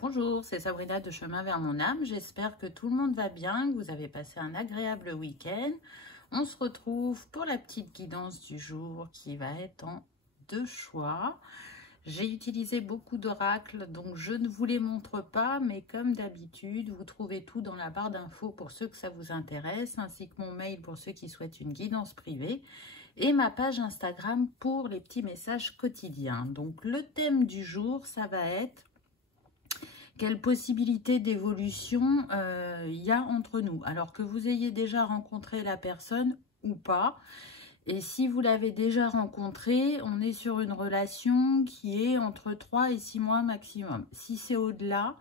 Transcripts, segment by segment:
Bonjour, c'est Sabrina de Chemin vers mon âme. J'espère que tout le monde va bien, que vous avez passé un agréable week-end. On se retrouve pour la petite guidance du jour qui va être en 2 choix. J'ai utilisé beaucoup d'oracles, donc je ne vous les montre pas, mais comme d'habitude, vous trouvez tout dans la barre d'infos pour ceux que ça vous intéresse, ainsi que mon mail pour ceux qui souhaitent une guidance privée, et ma page Instagram pour les petits messages quotidiens. Donc le thème du jour, ça va être quelle possibilité d'évolution il y a entre nous, alors que vous ayez déjà rencontré la personne ou pas. Et si vous l'avez déjà rencontré, on est sur une relation qui est entre 3 et 6 mois maximum. Si c'est au-delà,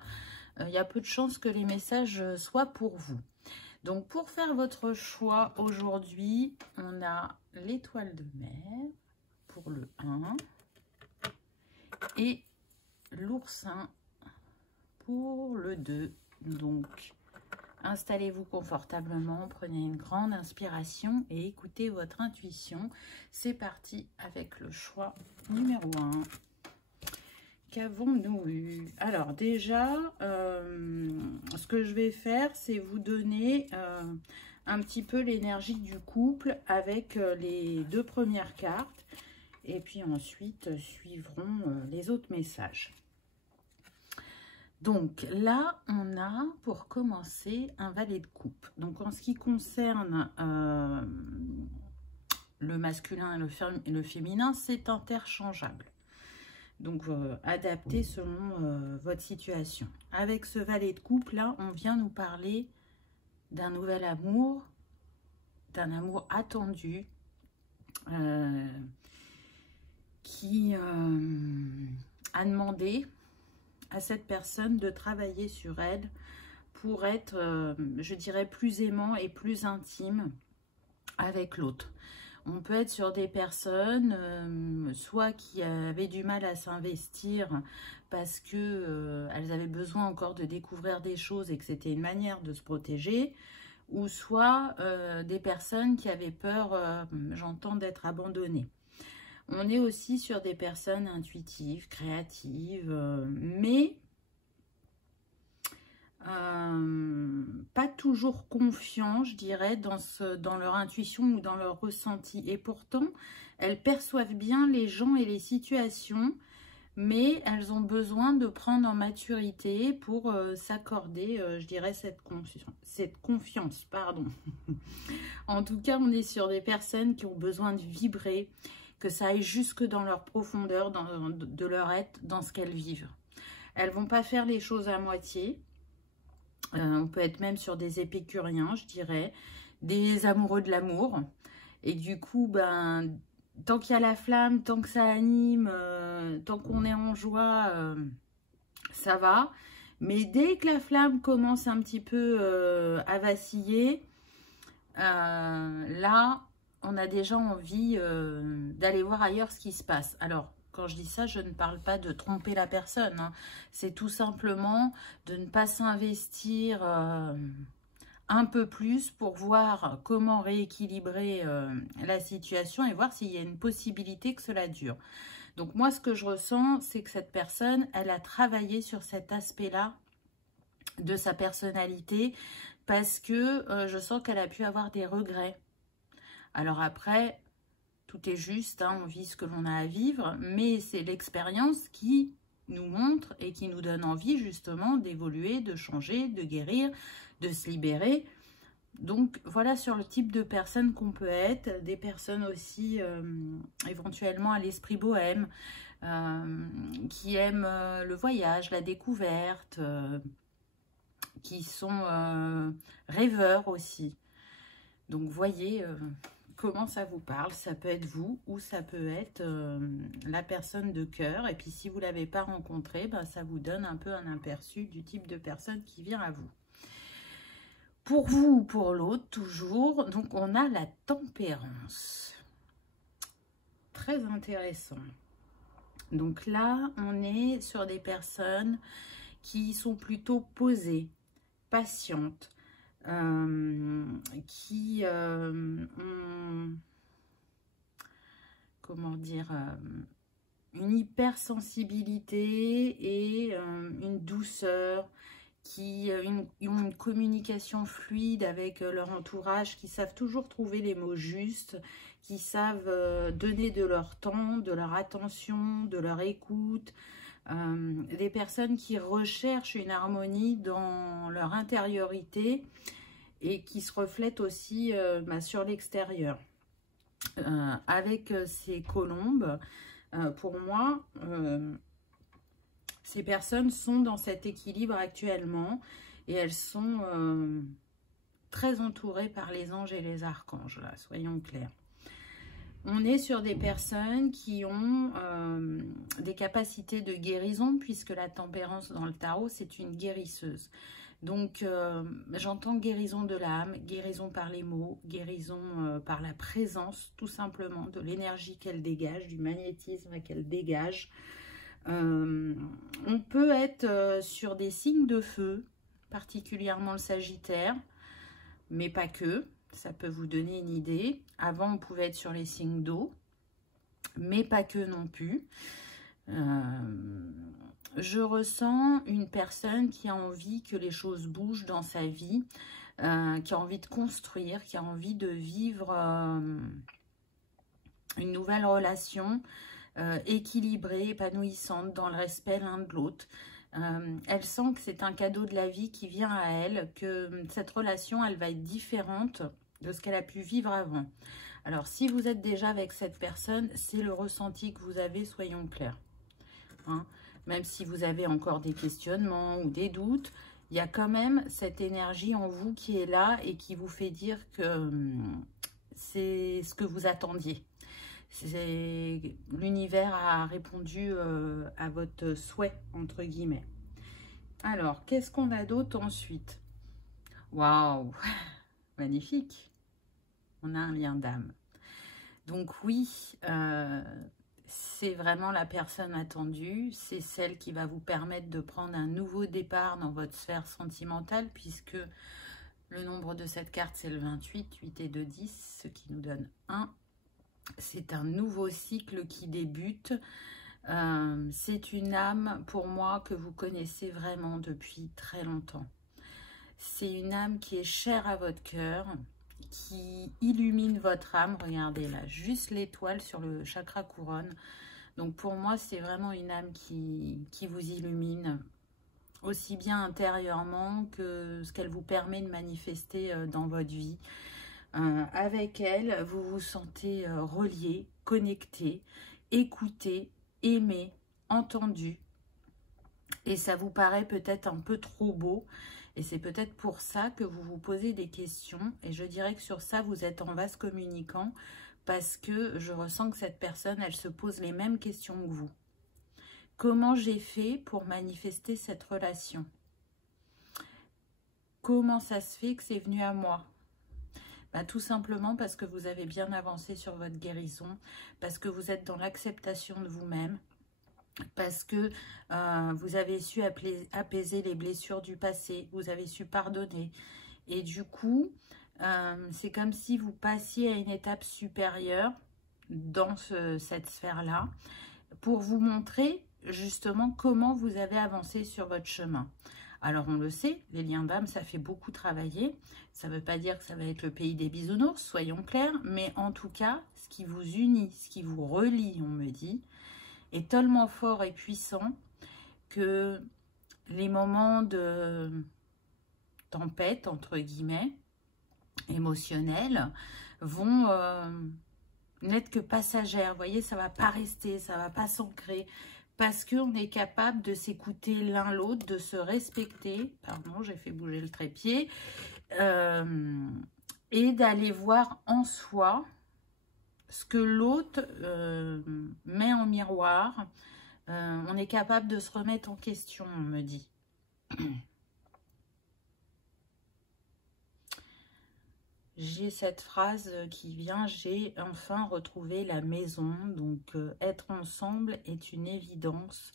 il y a peu de chances que les messages soient pour vous. Donc pour faire votre choix aujourd'hui, on a l'étoile de mer pour le 1 et l'oursin pour le 2. Donc, installez-vous confortablement, prenez une grande inspiration et écoutez votre intuition. C'est parti avec le choix numéro 1. Qu'avons-nous eu? Alors déjà, ce que je vais faire, c'est vous donner un petit peu l'énergie du couple avec les 2 premières cartes. Et puis ensuite, suivront les autres messages. Donc là, on a pour commencer un valet de coupe. Donc en ce qui concerne le masculin et le féminin, c'est interchangeable. Donc adapté selon votre situation. Avec ce valet de coupe, là, on vient nous parler d'un nouvel amour, d'un amour attendu, qui a demandé à cette personne de travailler sur elle pour être, je dirais, plus aimant et plus intime avec l'autre. On peut être sur des personnes, soit qui avaient du mal à s'investir parce que elles avaient besoin encore de découvrir des choses et que c'était une manière de se protéger, ou soit des personnes qui avaient peur, j'entends, d'être abandonnées. On est aussi sur des personnes intuitives, créatives, mais pas toujours confiants, je dirais, dans leur intuition ou dans leur ressenti. Et pourtant, elles perçoivent bien les gens et les situations, mais elles ont besoin de prendre en maturité pour s'accorder, je dirais, cette confiance. Pardon. En tout cas, on est sur des personnes qui ont besoin de vibrer, que ça aille jusque dans leur profondeur, de leur être, dans ce qu'elles vivent. Elles ne vont pas faire les choses à moitié. On peut être même sur des épicuriens, je dirais, des amoureux de l'amour. Et du coup, ben, tant qu'il y a la flamme, tant que ça anime, tant qu'on est en joie, ça va. Mais dès que la flamme commence un petit peu à vaciller, là, on a déjà envie d'aller voir ailleurs ce qui se passe. Alors, quand je dis ça, je ne parle pas de tromper la personne, hein. C'est tout simplement de ne pas s'investir un peu plus pour voir comment rééquilibrer la situation et voir s'il y a une possibilité que cela dure. Donc moi, ce que je ressens, c'est que cette personne, elle a travaillé sur cet aspect-là de sa personnalité parce que je sens qu'elle a pu avoir des regrets. Alors après, tout est juste, hein, on vit ce que l'on a à vivre, mais c'est l'expérience qui nous montre et qui nous donne envie justement d'évoluer, de changer, de guérir, de se libérer. Donc voilà sur le type de personnes qu'on peut être, des personnes aussi éventuellement à l'esprit bohème, qui aiment le voyage, la découverte, qui sont rêveurs aussi. Donc voyez comment ça vous parle. Ça peut être vous ou ça peut être la personne de cœur. Et puis si vous ne l'avez pas rencontré, ben, ça vous donne un peu un aperçu du type de personne qui vient à vous. Pour vous ou pour l'autre, toujours, donc on a la tempérance. Très intéressant. Donc là, on est sur des personnes qui sont plutôt posées, patientes, qui ont, comment dire, une hypersensibilité et une douceur, qui ont une communication fluide avec leur entourage, qui savent toujours trouver les mots justes, qui savent donner de leur temps, de leur attention, de leur écoute. Des personnes qui recherchent une harmonie dans leur intériorité et qui se reflètent aussi sur l'extérieur. Avec ces colombes, pour moi, ces personnes sont dans cet équilibre actuellement et elles sont très entourées par les anges et les archanges, là, soyons clairs. On est sur des personnes qui ont des capacités de guérison, puisque la tempérance dans le tarot, c'est une guérisseuse. Donc, j'entends guérison de l'âme, guérison par les mots, guérison par la présence, tout simplement, de l'énergie qu'elle dégage, du magnétisme qu'elle dégage. On peut être sur des signes de feu, particulièrement le Sagittaire, mais pas que. Ça peut vous donner une idée. Avant, on pouvait être sur les signes d'eau, mais pas que non plus. Je ressens une personne qui a envie que les choses bougent dans sa vie, qui a envie de construire, qui a envie de vivre une nouvelle relation équilibrée, épanouissante, dans le respect l'un de l'autre. Elle sent que c'est un cadeau de la vie qui vient à elle, que cette relation, elle va être différente de ce qu'elle a pu vivre avant. Alors, si vous êtes déjà avec cette personne, c'est le ressenti que vous avez, soyons clairs. Hein? Même si vous avez encore des questionnements ou des doutes, il y a quand même cette énergie en vous qui est là et qui vous fait dire que c'est ce que vous attendiez. L'univers a répondu à votre souhait, entre guillemets. Alors, qu'est-ce qu'on a d'autre ensuite? Waouh, magnifique. On a un lien d'âme. Donc oui, c'est vraiment la personne attendue. C'est celle qui va vous permettre de prendre un nouveau départ dans votre sphère sentimentale, puisque le nombre de cette carte, c'est le 28, 8 et 2, 10, ce qui nous donne 1. C'est un nouveau cycle qui débute. C'est une âme, pour moi, que vous connaissez vraiment depuis très longtemps. C'est une âme qui est chère à votre cœur, qui illumine votre âme. Regardez là, juste l'étoile sur le chakra couronne. Donc pour moi, c'est vraiment une âme qui vous illumine, aussi bien intérieurement que ce qu'elle vous permet de manifester dans votre vie. Avec elle, vous vous sentez relié, connecté, écouté, aimé, entendu. Et ça vous paraît peut-être un peu trop beau. Et c'est peut-être pour ça que vous vous posez des questions. Et je dirais que sur ça, vous êtes en vase communicant. Parce que je ressens que cette personne, elle se pose les mêmes questions que vous. Comment j'ai fait pour manifester cette relation? Comment ça se fait que c'est venu à moi? Tout simplement parce que vous avez bien avancé sur votre guérison. Parce que vous êtes dans l'acceptation de vous-même. Parce que vous avez su apaiser les blessures du passé, vous avez su pardonner. Et du coup, c'est comme si vous passiez à une étape supérieure dans cette sphère-là, pour vous montrer justement comment vous avez avancé sur votre chemin. Alors on le sait, les liens d'âme, ça fait beaucoup travailler. Ça ne veut pas dire que ça va être le pays des bisounours, soyons clairs. Mais en tout cas, ce qui vous unit, ce qui vous relie, on me dit, est tellement fort et puissant que les moments de tempête, entre guillemets, émotionnels, vont n'être que passagères. Vous voyez, ça ne va pas rester, ça ne va pas s'ancrer, parce qu'on est capable de s'écouter l'un l'autre, de se respecter, pardon, j'ai fait bouger le trépied, et d'aller voir en soi ce que l'autre met en miroir. On est capable de se remettre en question, on me dit. J'ai cette phrase qui vient, j'ai enfin retrouvé la maison. Donc, être ensemble est une évidence.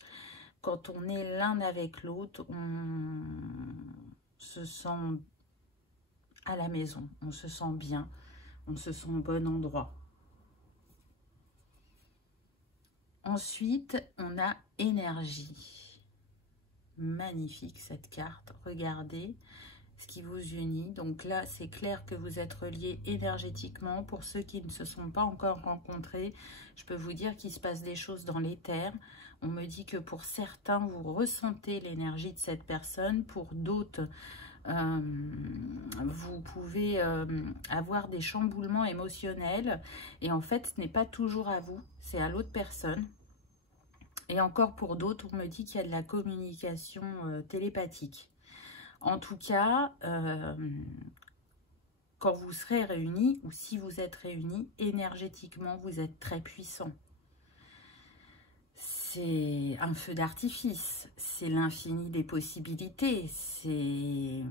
Quand on est l'un avec l'autre, on se sent à la maison, on se sent bien, on se sent au bon endroit. Ensuite, on a énergie. magnifique cette carte. Regardez ce qui vous unit. Donc là, c'est clair que vous êtes reliés énergétiquement. Pour ceux qui ne se sont pas encore rencontrés, je peux vous dire qu'il se passe des choses dans l'éther. On me dit que pour certains, vous ressentez l'énergie de cette personne. Pour d'autres, vous pouvez avoir des chamboulements émotionnels. Et en fait, ce n'est pas toujours à vous, c'est à l'autre personne. Et encore pour d'autres, on me dit qu'il y a de la communication télépathique. En tout cas, quand vous serez réunis, ou si vous êtes réunis, énergétiquement, vous êtes très puissants. C'est un feu d'artifice, c'est l'infini des possibilités, c'est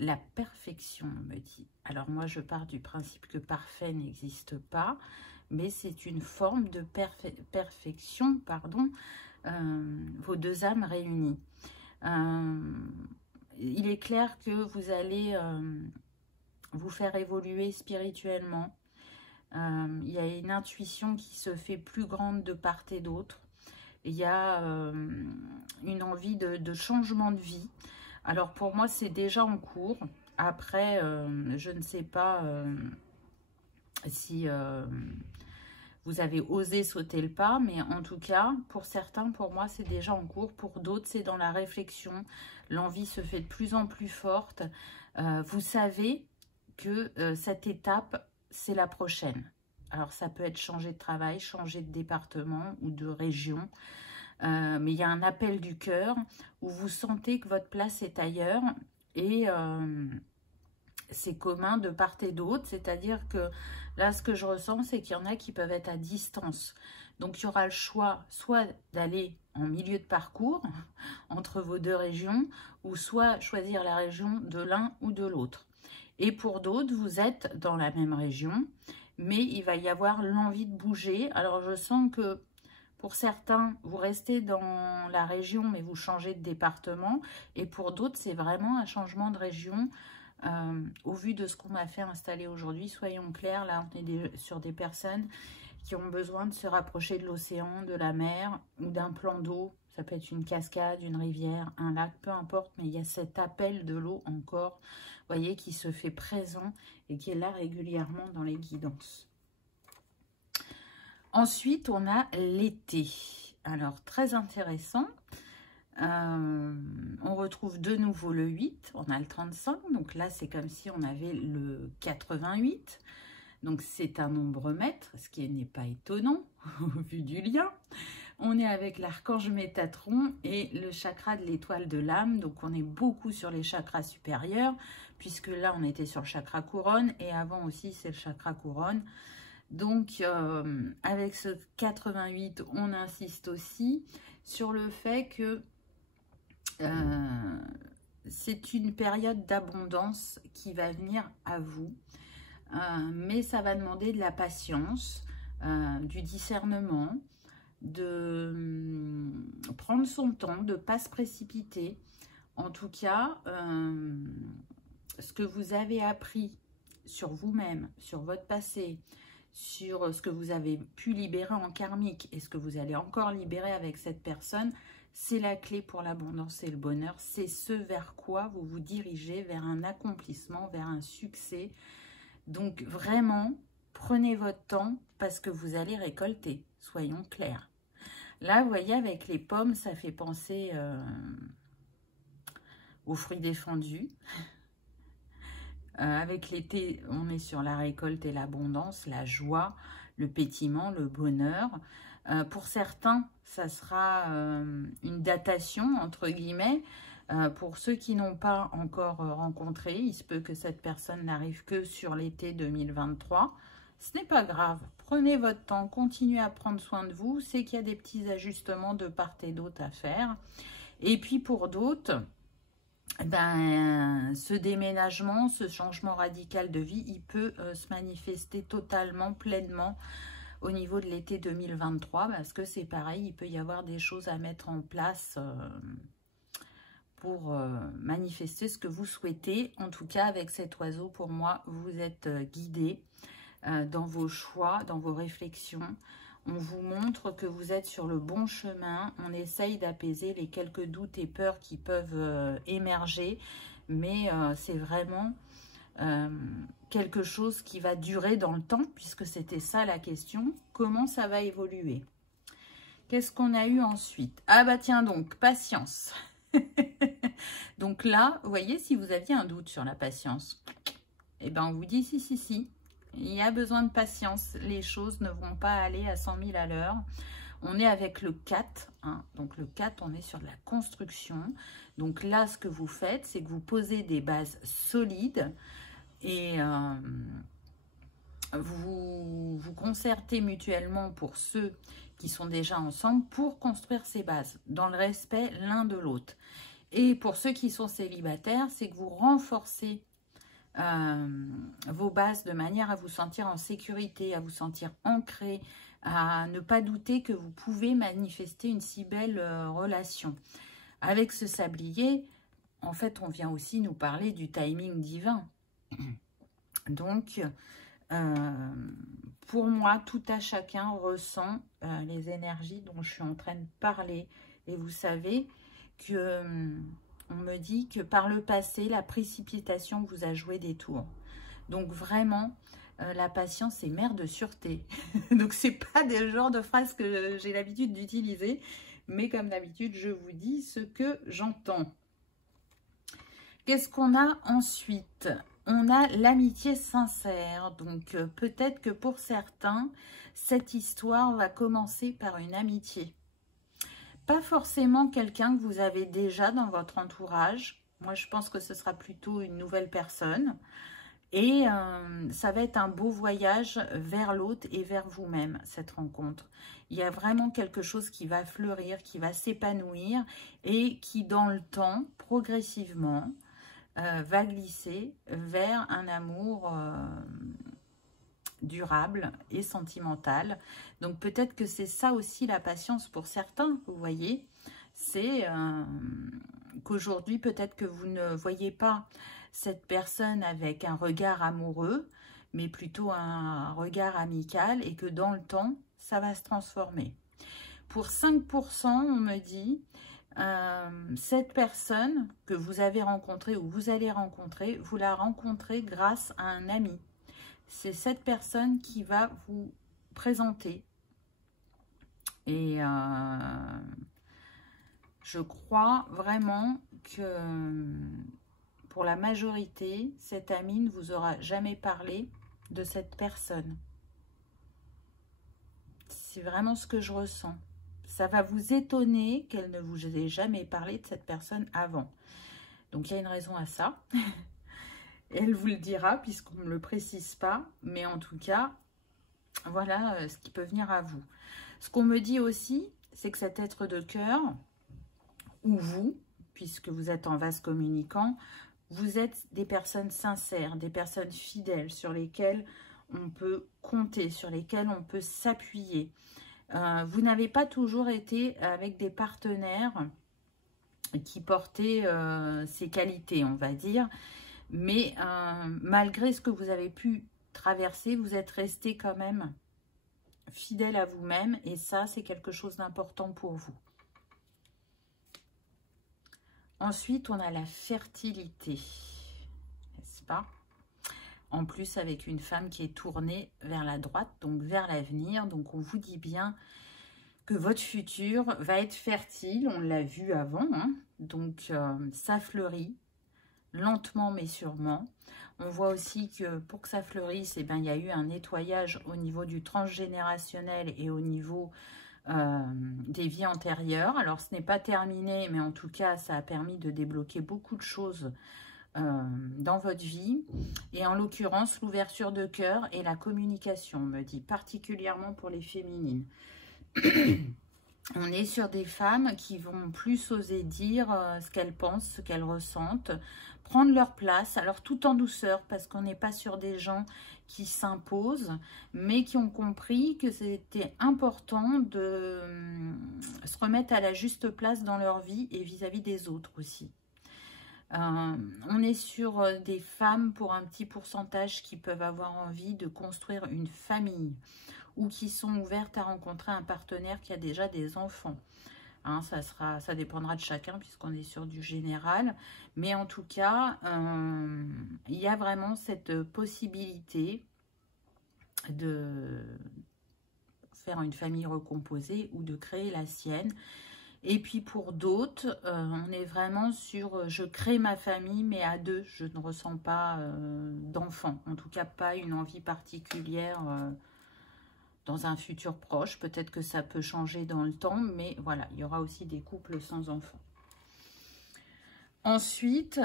la perfection, on me dit. Alors moi, je pars du principe que parfait n'existe pas, mais c'est une forme de perfection, pardon, vos deux âmes réunies. Il est clair que vous allez vous faire évoluer spirituellement. Il y a une intuition qui se fait plus grande de part et d'autre. Il y a une envie de changement de vie. Alors pour moi, c'est déjà en cours. Après, je ne sais pas si vous avez osé sauter le pas, mais en tout cas, pour certains, pour moi, c'est déjà en cours. Pour d'autres, c'est dans la réflexion. L'envie se fait de plus en plus forte. Vous savez que cette étape, c'est la prochaine. Alors, ça peut être changer de travail, changer de département ou de région. Mais il y a un appel du cœur où vous sentez que votre place est ailleurs. Et c'est commun de part et d'autre. C'est-à-dire que là, ce que je ressens, c'est qu'il y en a qui peuvent être à distance. Donc, il y aura le choix soit d'aller en milieu de parcours entre vos deux régions, ou soit choisir la région de l'un ou de l'autre. Et pour d'autres, vous êtes dans la même région, mais il va y avoir l'envie de bouger. Alors, je sens que pour certains, vous restez dans la région, mais vous changez de département. Et pour d'autres, c'est vraiment un changement de région. Au vu de ce qu'on m'a fait installer aujourd'hui, soyons clairs, là, on est sur des personnes qui ont besoin de se rapprocher de l'océan, de la mer ou d'un plan d'eau. Ça peut être une cascade, une rivière, un lac, peu importe, mais il y a cet appel de l'eau encore, vous voyez, qui se fait présent et qui est là régulièrement dans les guidances. Ensuite, on a l'été. Alors, très intéressant. On retrouve de nouveau le 8, on a le 35. Donc là, c'est comme si on avait le 88. Donc, c'est un nombre maître, ce qui n'est pas étonnant au vu du lien. On est avec l'archange Métatron et le chakra de l'étoile de l'âme. Donc, on est beaucoup sur les chakras supérieurs, puisque là, on était sur le chakra couronne. Et avant aussi, c'est le chakra couronne. Donc, avec ce 88, on insiste aussi sur le fait que c'est une période d'abondance qui va venir à vous. Mais ça va demander de la patience, du discernement, de prendre son temps, de ne pas se précipiter. En tout cas, ce que vous avez appris sur vous-même, sur votre passé, sur ce que vous avez pu libérer en karmique et ce que vous allez encore libérer avec cette personne, c'est la clé pour l'abondance et le bonheur. C'est ce vers quoi vous vous dirigez, vers un accomplissement, vers un succès. Donc vraiment, prenez votre temps parce que vous allez récolter, soyons clairs. Là, vous voyez, avec les pommes, ça fait penser aux fruits défendus. Avec l'été, on est sur la récolte et l'abondance, la joie, le pétillement, le bonheur. Pour certains, ça sera une datation, entre guillemets. Pour ceux qui n'ont pas encore rencontré, il se peut que cette personne n'arrive que sur l'été 2023. Ce n'est pas grave. Prenez votre temps, continuez à prendre soin de vous. C'est qu'il y a des petits ajustements de part et d'autre à faire. Et puis pour d'autres, ce déménagement, ce changement radical de vie, il peut se manifester totalement, pleinement au niveau de l'été 2023, parce que c'est pareil, il peut y avoir des choses à mettre en place pour manifester ce que vous souhaitez. En tout cas, avec cet oiseau, pour moi, vous êtes guidé dans vos choix, dans vos réflexions. On vous montre que vous êtes sur le bon chemin. On essaye d'apaiser les quelques doutes et peurs qui peuvent émerger. Mais c'est vraiment quelque chose qui va durer dans le temps, puisque c'était ça la question. Comment ça va évoluer? Qu'est-ce qu'on a eu ensuite? Ah bah tiens donc, patience. Donc là, vous voyez, si vous aviez un doute sur la patience, eh ben on vous dit si. Il y a besoin de patience. Les choses ne vont pas aller à 100 000 à l'heure. On est avec le 4. Hein. Donc le 4, on est sur de la construction. Donc là, ce que vous faites, c'est que vous posez des bases solides et vous vous concertez mutuellement pour ceux qui sont déjà ensemble pour construire ces bases dans le respect l'un de l'autre. Et pour ceux qui sont célibataires, c'est que vous renforcez vos bases de manière à vous sentir en sécurité, à vous sentir ancré, à ne pas douter que vous pouvez manifester une si belle relation. Avec ce sablier, en fait, on vient aussi nous parler du timing divin. Donc, pour moi, tout à chacun ressent les énergies dont je suis en train de parler. Et vous savez que on me dit que par le passé, la précipitation vous a joué des tours. Donc vraiment, la patience est mère de sûreté. Donc c'est pas des genres de phrases que j'ai l'habitude d'utiliser, mais comme d'habitude, je vous dis ce que j'entends. Qu'est-ce qu'on a ensuite? On a l'amitié sincère. Donc peut-être que pour certains, cette histoire va commencer par une amitié. Pas forcément quelqu'un que vous avez déjà dans votre entourage. Moi, je pense que ce sera plutôt une nouvelle personne. Et ça va être un beau voyage vers l'autre et vers vous-même, cette rencontre. Il y a vraiment quelque chose qui va fleurir, qui va s'épanouir et qui, dans le temps, progressivement, va glisser vers un amour durable et sentimental. Donc peut-être que c'est ça aussi la patience pour certains, vous voyez. C'est qu'aujourd'hui, peut-être que vous ne voyez pas cette personne avec un regard amoureux, mais plutôt un regard amical et que dans le temps, ça va se transformer. Pour 5%, on me dit, cette personne que vous avez rencontrée ou vous allez rencontrer, vous la rencontrez grâce à un ami. C'est cette personne qui va vous présenter. Et je crois vraiment que pour la majorité, cet ami ne vous aura jamais parlé de cette personne. C'est vraiment ce que je ressens. Ça va vous étonner qu'elle ne vous ait jamais parlé de cette personne avant. Donc, il y a une raison à ça. Elle vous le dira, puisqu'on ne me le précise pas. Mais en tout cas, voilà ce qui peut venir à vous. Ce qu'on me dit aussi, c'est que cet être de cœur, ou vous, puisque vous êtes en vase communicant, vous êtes des personnes sincères, des personnes fidèles sur lesquelles on peut compter, sur lesquelles on peut s'appuyer. Vous n'avez pas toujours été avec des partenaires qui portaient ces qualités, on va dire. Mais malgré ce que vous avez pu traverser, vous êtes resté quand même fidèle à vous-même. Et ça, c'est quelque chose d'important pour vous. Ensuite, on a la fertilité, n'est-ce pas? En plus, avec une femme qui est tournée vers la droite, donc vers l'avenir. Donc, on vous dit bien que votre futur va être fertile. On l'a vu avant, hein. Donc, ça fleurit lentement mais sûrement. On voit aussi que pour que ça fleurisse, eh ben, il y a eu un nettoyage au niveau du transgénérationnel et au niveau des vies antérieures. Alors, ce n'est pas terminé, mais en tout cas, ça a permis de débloquer beaucoup de choses dans votre vie. Et en l'occurrence, l'ouverture de cœur et la communication, on me dit, particulièrement pour les féminines. On est sur des femmes qui vont plus oser dire ce qu'elles pensent, ce qu'elles ressentent, prendre leur place, alors tout en douceur, parce qu'on n'est pas sur des gens qui s'imposent, mais qui ont compris que c'était important de se remettre à la juste place dans leur vie et vis-à-vis des autres aussi. On est sur des femmes pour un petit pourcentage qui peuvent avoir envie de construire une famille ou qui sont ouvertes à rencontrer un partenaire qui a déjà des enfants. Hein, ça dépendra de chacun puisqu'on est sur du général. Mais en tout cas, il y a vraiment cette possibilité de faire une famille recomposée ou de créer la sienne. Et puis pour d'autres, on est vraiment sur je crée ma famille, mais à deux. Je ne ressens pas d'enfant. En tout cas, pas une envie particulière dans un futur proche. Peut-être que ça peut changer dans le temps, mais voilà, il y aura aussi des couples sans enfants. Ensuite,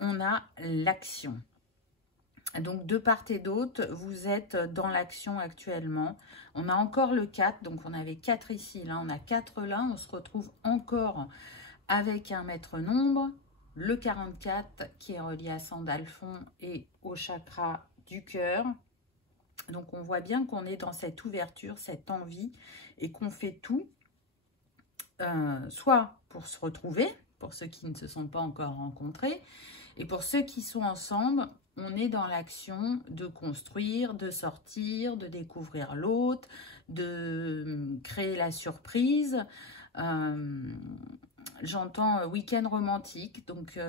on a l'action. Donc, de part et d'autre, vous êtes dans l'action actuellement. On a encore le 4, donc on avait 4 ici, là on a 4 là. On se retrouve encore avec un maître nombre, le 44 qui est relié à Sandalphon et au chakra du cœur. Donc, on voit bien qu'on est dans cette ouverture, cette envie et qu'on fait tout, soit pour se retrouver, pour ceux qui ne se sont pas encore rencontrés, et pour ceux qui sont ensemble, on est dans l'action de construire, de sortir, de découvrir l'autre, de créer la surprise. J'entends week-end romantique, donc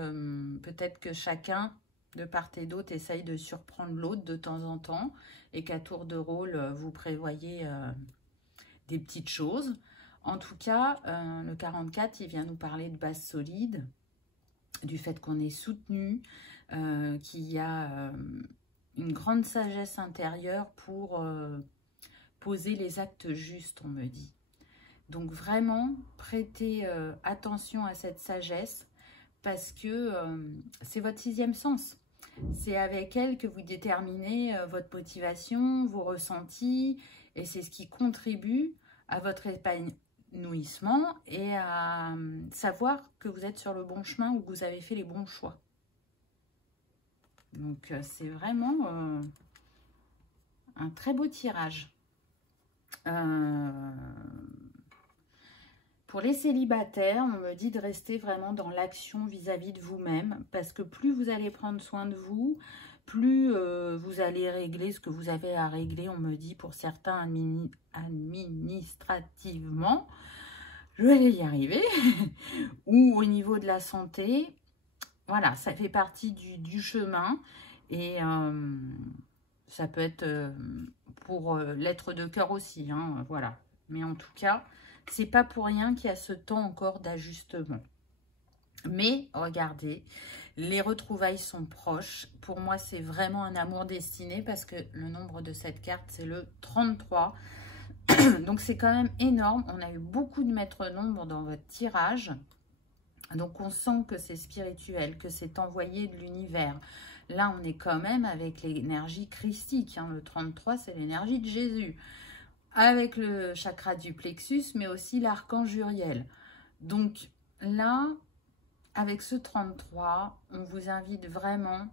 peut-être que chacun, de part et d'autre, essaye de surprendre l'autre de temps en temps et qu'à tour de rôle, vous prévoyez des petites choses. En tout cas, le 44, il vient nous parler de base solide, du fait qu'on est soutenu, qu'il y a une grande sagesse intérieure pour poser les actes justes, on me dit. Donc vraiment, prêtez attention à cette sagesse parce que c'est votre 6e sens. C'est avec elle que vous déterminez votre motivation, vos ressentis, et c'est ce qui contribue à votre épanouissement et à savoir que vous êtes sur le bon chemin ou que vous avez fait les bons choix. Donc, c'est vraiment un très beau tirage. Pour les célibataires, on me dit de rester vraiment dans l'action vis-à-vis de vous-même parce que plus vous allez prendre soin de vous, plus vous allez régler ce que vous avez à régler, on me dit, pour certains administrativement, je vais y arriver, ou au niveau de la santé. Voilà, ça fait partie du chemin et ça peut être pour l'être de cœur aussi, hein, voilà. Mais en tout cas, c'est pas pour rien qu'il y a ce temps encore d'ajustement. Mais regardez, les retrouvailles sont proches. Pour moi, c'est vraiment un amour destiné parce que le nombre de cette carte, c'est le 33. Donc, c'est quand même énorme. On a eu beaucoup de maîtres nombres dans votre tirage. Donc, on sent que c'est spirituel, que c'est envoyé de l'univers. Là, on est quand même avec l'énergie christique. Hein. Le 33, c'est l'énergie de Jésus. Avec le chakra du plexus, mais aussi l'archange Uriel. Donc, là, avec ce 33, on vous invite vraiment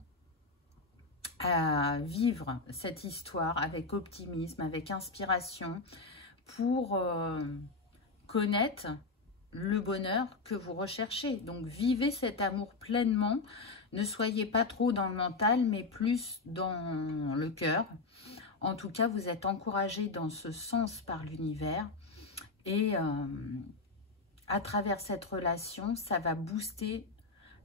à vivre cette histoire avec optimisme, avec inspiration, pour connaître le bonheur que vous recherchez. Donc, vivez cet amour pleinement. Ne soyez pas trop dans le mental, mais plus dans le cœur. En tout cas, vous êtes encouragé dans ce sens par l'univers. Et à travers cette relation, ça va booster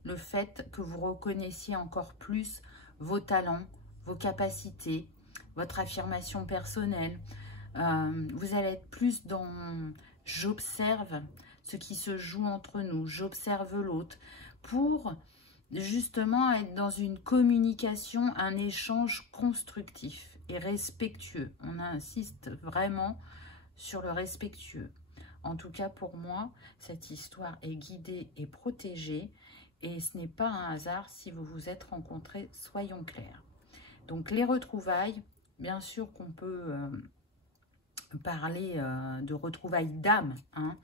le fait que vous reconnaissiez encore plus vos talents, vos capacités, votre affirmation personnelle. Vous allez être plus dans « j'observe » ce qui se joue entre nous, j'observe l'autre, pour justement être dans une communication, un échange constructif et respectueux. On insiste vraiment sur le respectueux. En tout cas, pour moi, cette histoire est guidée et protégée et ce n'est pas un hasard si vous vous êtes rencontrés, soyons clairs. Donc, les retrouvailles, bien sûr qu'on peut parler de retrouvailles d'âme, hein,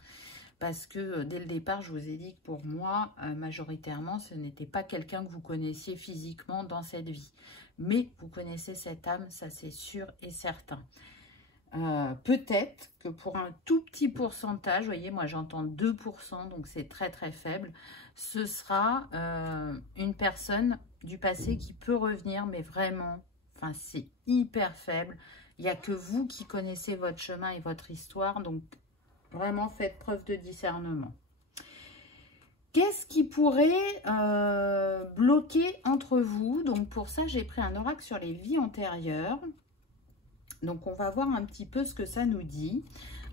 parce que dès le départ, je vous ai dit que pour moi, majoritairement, ce n'était pas quelqu'un que vous connaissiez physiquement dans cette vie. Mais vous connaissez cette âme, ça c'est sûr et certain. Peut-être que pour un tout petit pourcentage, vous voyez, moi j'entends 2%, donc c'est très très faible, ce sera une personne du passé qui peut revenir, mais vraiment, enfin c'est hyper faible. Il n'y a que vous qui connaissez votre chemin et votre histoire. Donc, vraiment, faites preuve de discernement. Qu'est-ce qui pourrait bloquer entre vous? Donc, pour ça, j'ai pris un oracle sur les vies antérieures. Donc, on va voir un petit peu ce que ça nous dit.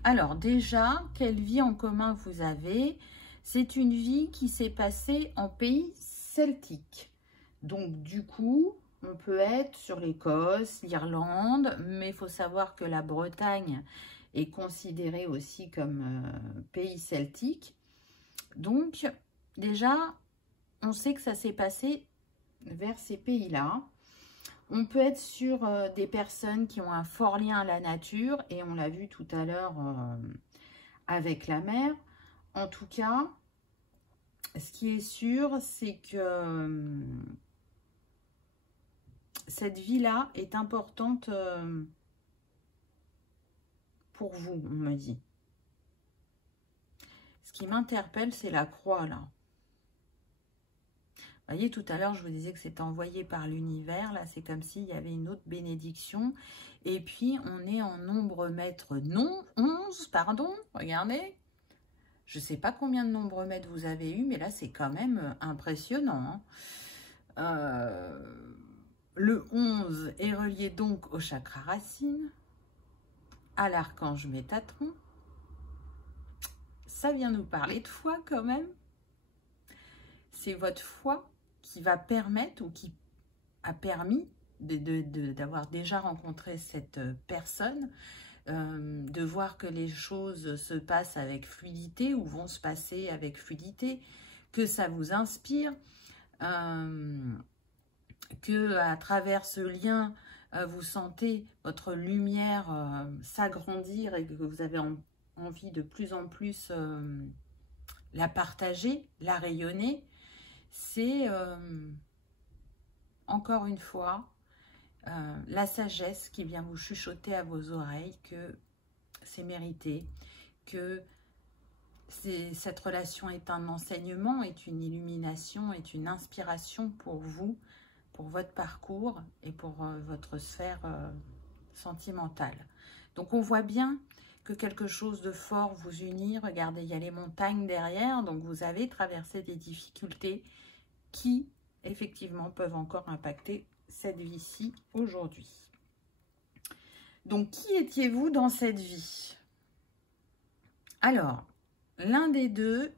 Alors, déjà, quelle vie en commun vous avez? C'est une vie qui s'est passée en pays celtique. Donc, du coup, on peut être sur l'Écosse, l'Irlande, mais il faut savoir que la Bretagne est considérée aussi comme pays celtique. Donc, déjà, on sait que ça s'est passé vers ces pays-là. On peut être sur des personnes qui ont un fort lien à la nature, et on l'a vu tout à l'heure avec la mer. En tout cas, ce qui est sûr, c'est que cette vie-là est importante pour vous, on me dit. Ce qui m'interpelle, c'est la croix, là. Vous voyez, tout à l'heure, je vous disais que c'était envoyé par l'univers. Là, c'est comme s'il y avait une autre bénédiction. Et puis, on est en nombre maître, non, 11, pardon, regardez. Je ne sais pas combien de nombre maîtres vous avez eu, mais là, c'est quand même impressionnant. Hein. Le 11 est relié donc au chakra racine, à l'archange Métatron. Ça vient nous parler de foi quand même. C'est votre foi qui va permettre ou qui a permis d'avoir déjà rencontré cette personne, de voir que les choses se passent avec fluidité ou vont se passer avec fluidité, que ça vous inspire, que à travers ce lien, vous sentez votre lumière s'agrandir et que vous avez envie de plus en plus la partager, la rayonner. C'est encore une fois la sagesse qui vient vous chuchoter à vos oreilles que c'est mérité, que cette relation est un enseignement, est une illumination, est une inspiration pour vous, pour votre parcours et pour votre sphère sentimentale. Donc on voit bien que quelque chose de fort vous unit. Regardez, il y a les montagnes derrière, donc vous avez traversé des difficultés qui, effectivement, peuvent encore impacter cette vie-ci aujourd'hui. Donc, qui étiez-vous dans cette vie? Alors, l'un des deux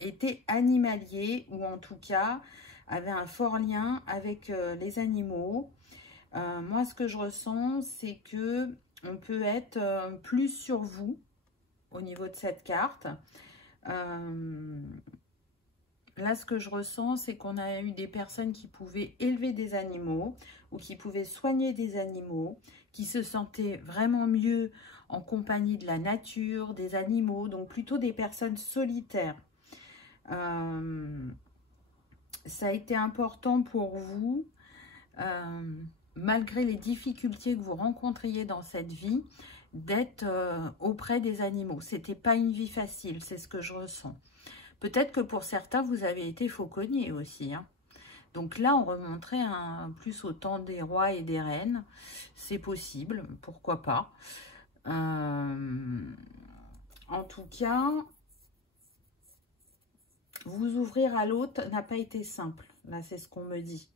était animalier, ou en tout cas, avait un fort lien avec les animaux. Moi, ce que je ressens, c'est que on peut être plus sur vous au niveau de cette carte. Là, ce que je ressens, c'est qu'on a eu des personnes qui pouvaient élever des animaux ou qui pouvaient soigner des animaux, qui se sentaient vraiment mieux en compagnie de la nature, des animaux, donc plutôt des personnes solitaires. Ça a été important pour vous, malgré les difficultés que vous rencontriez dans cette vie, d'être auprès des animaux. C'était pas une vie facile, c'est ce que je ressens. Peut-être que pour certains, vous avez été fauconnier aussi. Hein. Donc là, on remonterait plus au temps des rois et des reines. C'est possible, pourquoi pas. En tout cas, vous ouvrir à l'autre n'a pas été simple. Là, c'est ce qu'on me dit.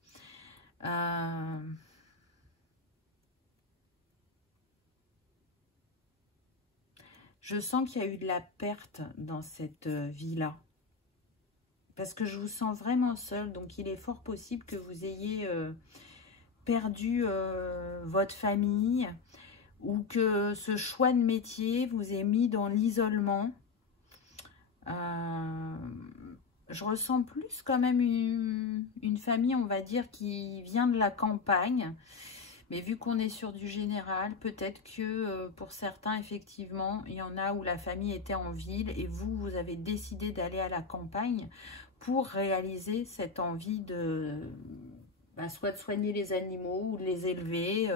Je sens qu'il y a eu de la perte dans cette vie-là. Parce que je vous sens vraiment seule, donc il est fort possible que vous ayez perdu votre famille ou que ce choix de métier vous ait mis dans l'isolement. Je ressens plus quand même une famille, on va dire, qui vient de la campagne. Mais vu qu'on est sur du général, peut-être que pour certains, effectivement, il y en a où la famille était en ville et vous, vous avez décidé d'aller à la campagne pour réaliser cette envie de soit de soigner les animaux ou de les élever.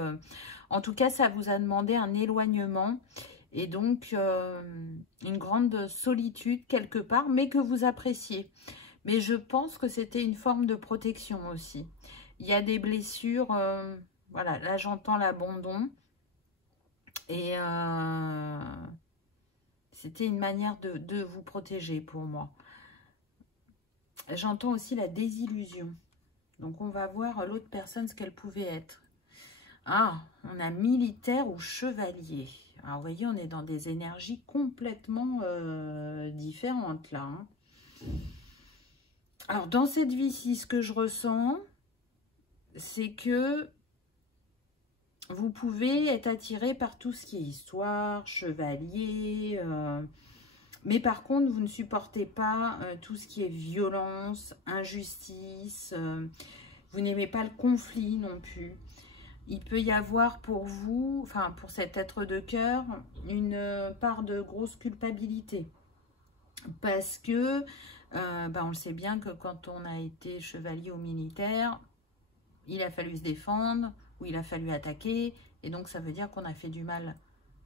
En tout cas, ça vous a demandé un éloignement et donc une grande solitude quelque part, mais que vous appréciez. Mais je pense que c'était une forme de protection aussi. Il y a des blessures, voilà, là j'entends l'abandon. Et c'était une manière de vous protéger pour moi. J'entends aussi la désillusion. Donc, on va voir l'autre personne, ce qu'elle pouvait être. Ah, on a militaire ou chevalier. Alors, vous voyez, on est dans des énergies complètement différentes, là. Hein. Alors, dans cette vie-ci, ce que je ressens, c'est que vous pouvez être attiré par tout ce qui est histoire, chevalier... mais par contre, vous ne supportez pas tout ce qui est violence, injustice. Vous n'aimez pas le conflit non plus. Il peut y avoir pour vous, enfin pour cet être de cœur, une part de grosse culpabilité. Parce que, on le sait bien que quand on a été chevalier ou militaire, il a fallu se défendre ou il a fallu attaquer. Et donc ça veut dire qu'on a fait du mal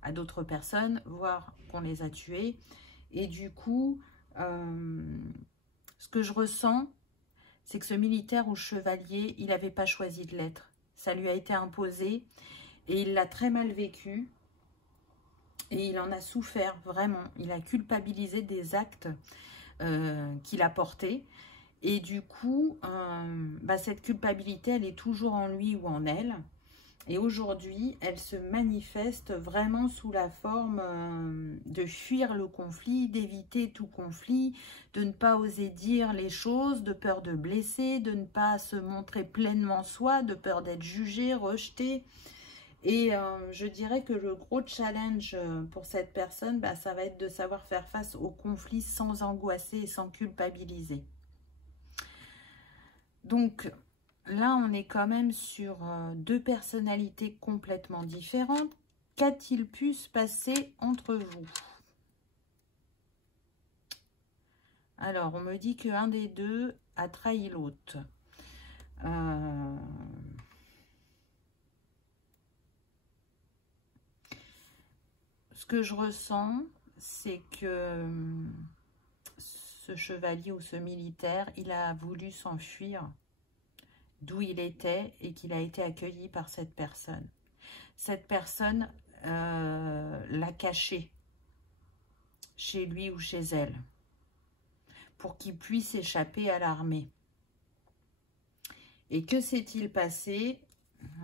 à d'autres personnes, voire qu'on les a tués. Et du coup, ce que je ressens, c'est que ce militaire ou chevalier, il n'avait pas choisi de l'être. Ça lui a été imposé et il l'a très mal vécu. Et il en a souffert, vraiment. Il a culpabilisé des actes qu'il a portés. Et du coup, cette culpabilité, elle est toujours en lui ou en elle. Et aujourd'hui, elle se manifeste vraiment sous la forme de fuir le conflit, d'éviter tout conflit, de ne pas oser dire les choses, de peur de blesser, de ne pas se montrer pleinement soi, de peur d'être jugé, rejeté. Et je dirais que le gros challenge pour cette personne, ça va être de savoir faire face au conflit sans angoisser et sans culpabiliser. Donc... là, on est quand même sur deux personnalités complètement différentes. Qu'a-t-il pu se passer entre vous? Alors, on me dit qu'un des deux a trahi l'autre. Ce que je ressens, c'est que ce chevalier ou ce militaire, il a voulu s'enfuir d'où il était et qu'il a été accueilli par cette personne. Cette personne l'a caché chez lui ou chez elle pour qu'il puisse échapper à l'armée. Et que s'est-il passé?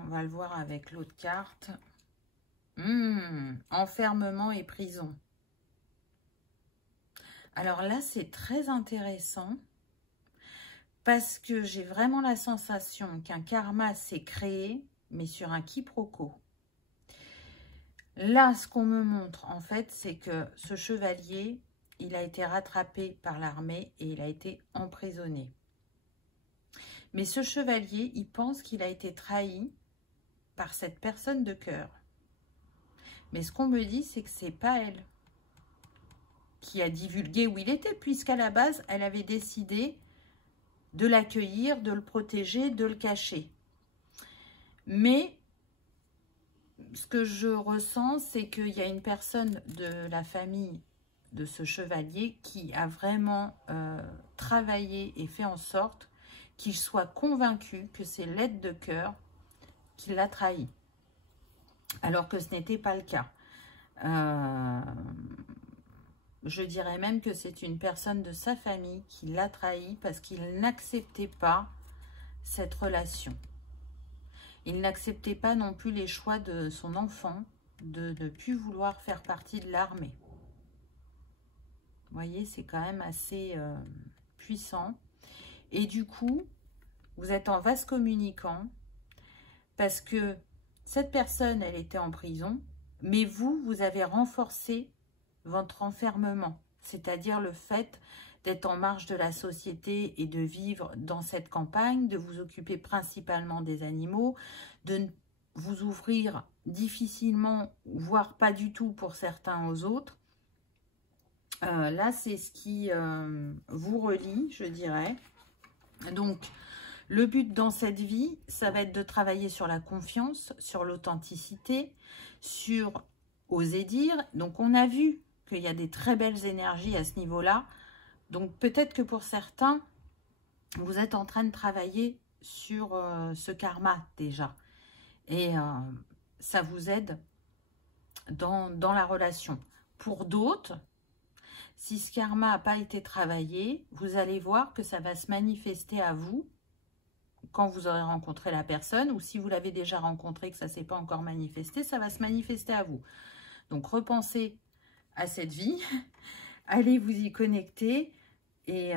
On va le voir avec l'autre carte. Enfermement et prison. Alors là, c'est très intéressant parce que j'ai vraiment la sensation qu'un karma s'est créé, mais sur un quiproquo. Là, ce qu'on me montre, en fait, c'est que ce chevalier, il a été rattrapé par l'armée et il a été emprisonné. Mais ce chevalier, il pense qu'il a été trahi par cette personne de cœur. Mais ce qu'on me dit, c'est que c'est pas elle qui a divulgué où il était, puisqu'à la base, elle avait décidé de l'accueillir, de le protéger, de le cacher. Mais ce que je ressens, c'est qu'il y a une personne de la famille de ce chevalier qui a vraiment travaillé et fait en sorte qu'il soit convaincu que c'est l'aide de cœur qui l'a trahi. Alors que ce n'était pas le cas. Je dirais même que c'est une personne de sa famille qui l'a trahi parce qu'il n'acceptait pas cette relation. Il n'acceptait pas non plus les choix de son enfant de ne plus vouloir faire partie de l'armée. Vous voyez, c'est quand même assez puissant. Et du coup, vous êtes en vase communicant parce que cette personne, elle était en prison, mais vous, vous avez renforcé votre enfermement, c'est-à-dire le fait d'être en marge de la société et de vivre dans cette campagne, de vous occuper principalement des animaux, de vous ouvrir difficilement, voire pas du tout pour certains aux autres. Là, c'est ce qui vous relie, je dirais. Donc, le but dans cette vie, ça va être de travailler sur la confiance, sur l'authenticité, sur oser dire. Donc, on a vu qu'il y a des très belles énergies à ce niveau-là. Donc, peut-être que pour certains, vous êtes en train de travailler sur ce karma déjà. Et ça vous aide dans la relation. Pour d'autres, si ce karma n'a pas été travaillé, vous allez voir que ça va se manifester à vous quand vous aurez rencontré la personne, ou si vous l'avez déjà rencontré, que ça ne s'est pas encore manifesté, ça va se manifester à vous. Donc, repensez à cette vie, allez vous y connecter et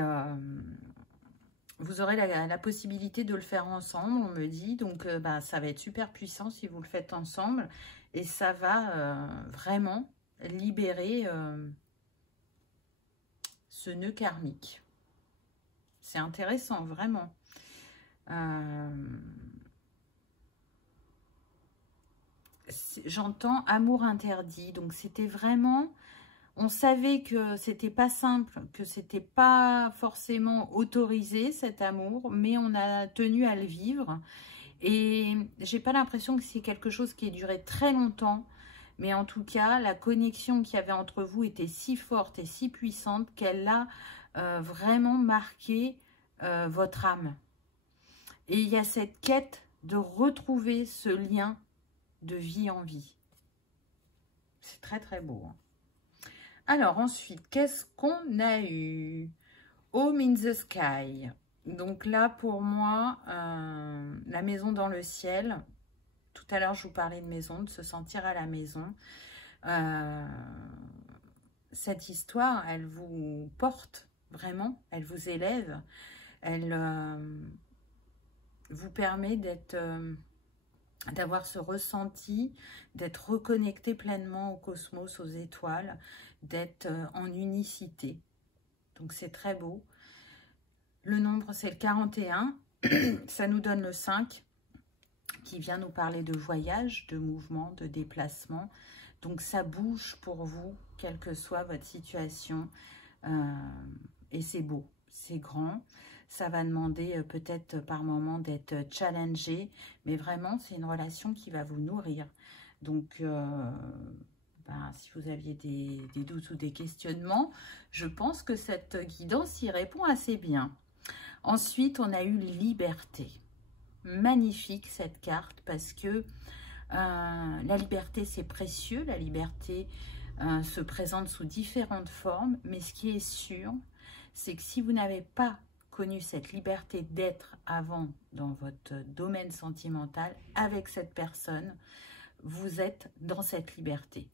vous aurez la possibilité de le faire ensemble, on me dit. Donc, ça va être super puissant si vous le faites ensemble et ça va vraiment libérer ce nœud karmique. C'est intéressant, vraiment. J'entends amour interdit, donc c'était vraiment, on savait que c'était pas simple, que c'était pas forcément autorisé cet amour, mais on a tenu à le vivre et j'ai pas l'impression que c'est quelque chose qui ait duré très longtemps, mais en tout cas la connexion qu'il y avait entre vous était si forte et si puissante qu'elle a vraiment marqué votre âme. Et il y a cette quête de retrouver ce lien de vie en vie. C'est très très beau. Hein. Alors ensuite, qu'est-ce qu'on a eu? Home in the Sky. Donc là, pour moi, la maison dans le ciel. Tout à l'heure, je vous parlais de maison, de se sentir à la maison. Cette histoire, elle vous porte vraiment, elle vous élève, elle vous permet d'être, d'avoir ce ressenti, d'être reconnecté pleinement au cosmos, aux étoiles, d'être en unicité. Donc c'est très beau. Le nombre, c'est le 41. Ça nous donne le 5 qui vient nous parler de voyage, de mouvement, de déplacement. Donc ça bouge pour vous, quelle que soit votre situation. Et c'est beau, c'est grand. Ça va demander peut-être par moment d'être challengé, mais vraiment, c'est une relation qui va vous nourrir. Donc, si vous aviez des doutes ou des questionnements, je pense que cette guidance y répond assez bien. Ensuite, on a eu liberté. Magnifique cette carte parce que la liberté, c'est précieux. La liberté se présente sous différentes formes, mais ce qui est sûr, c'est que si vous n'avez pas connu cette liberté d'être avant dans votre domaine sentimental avec cette personne, vous êtes dans cette liberté.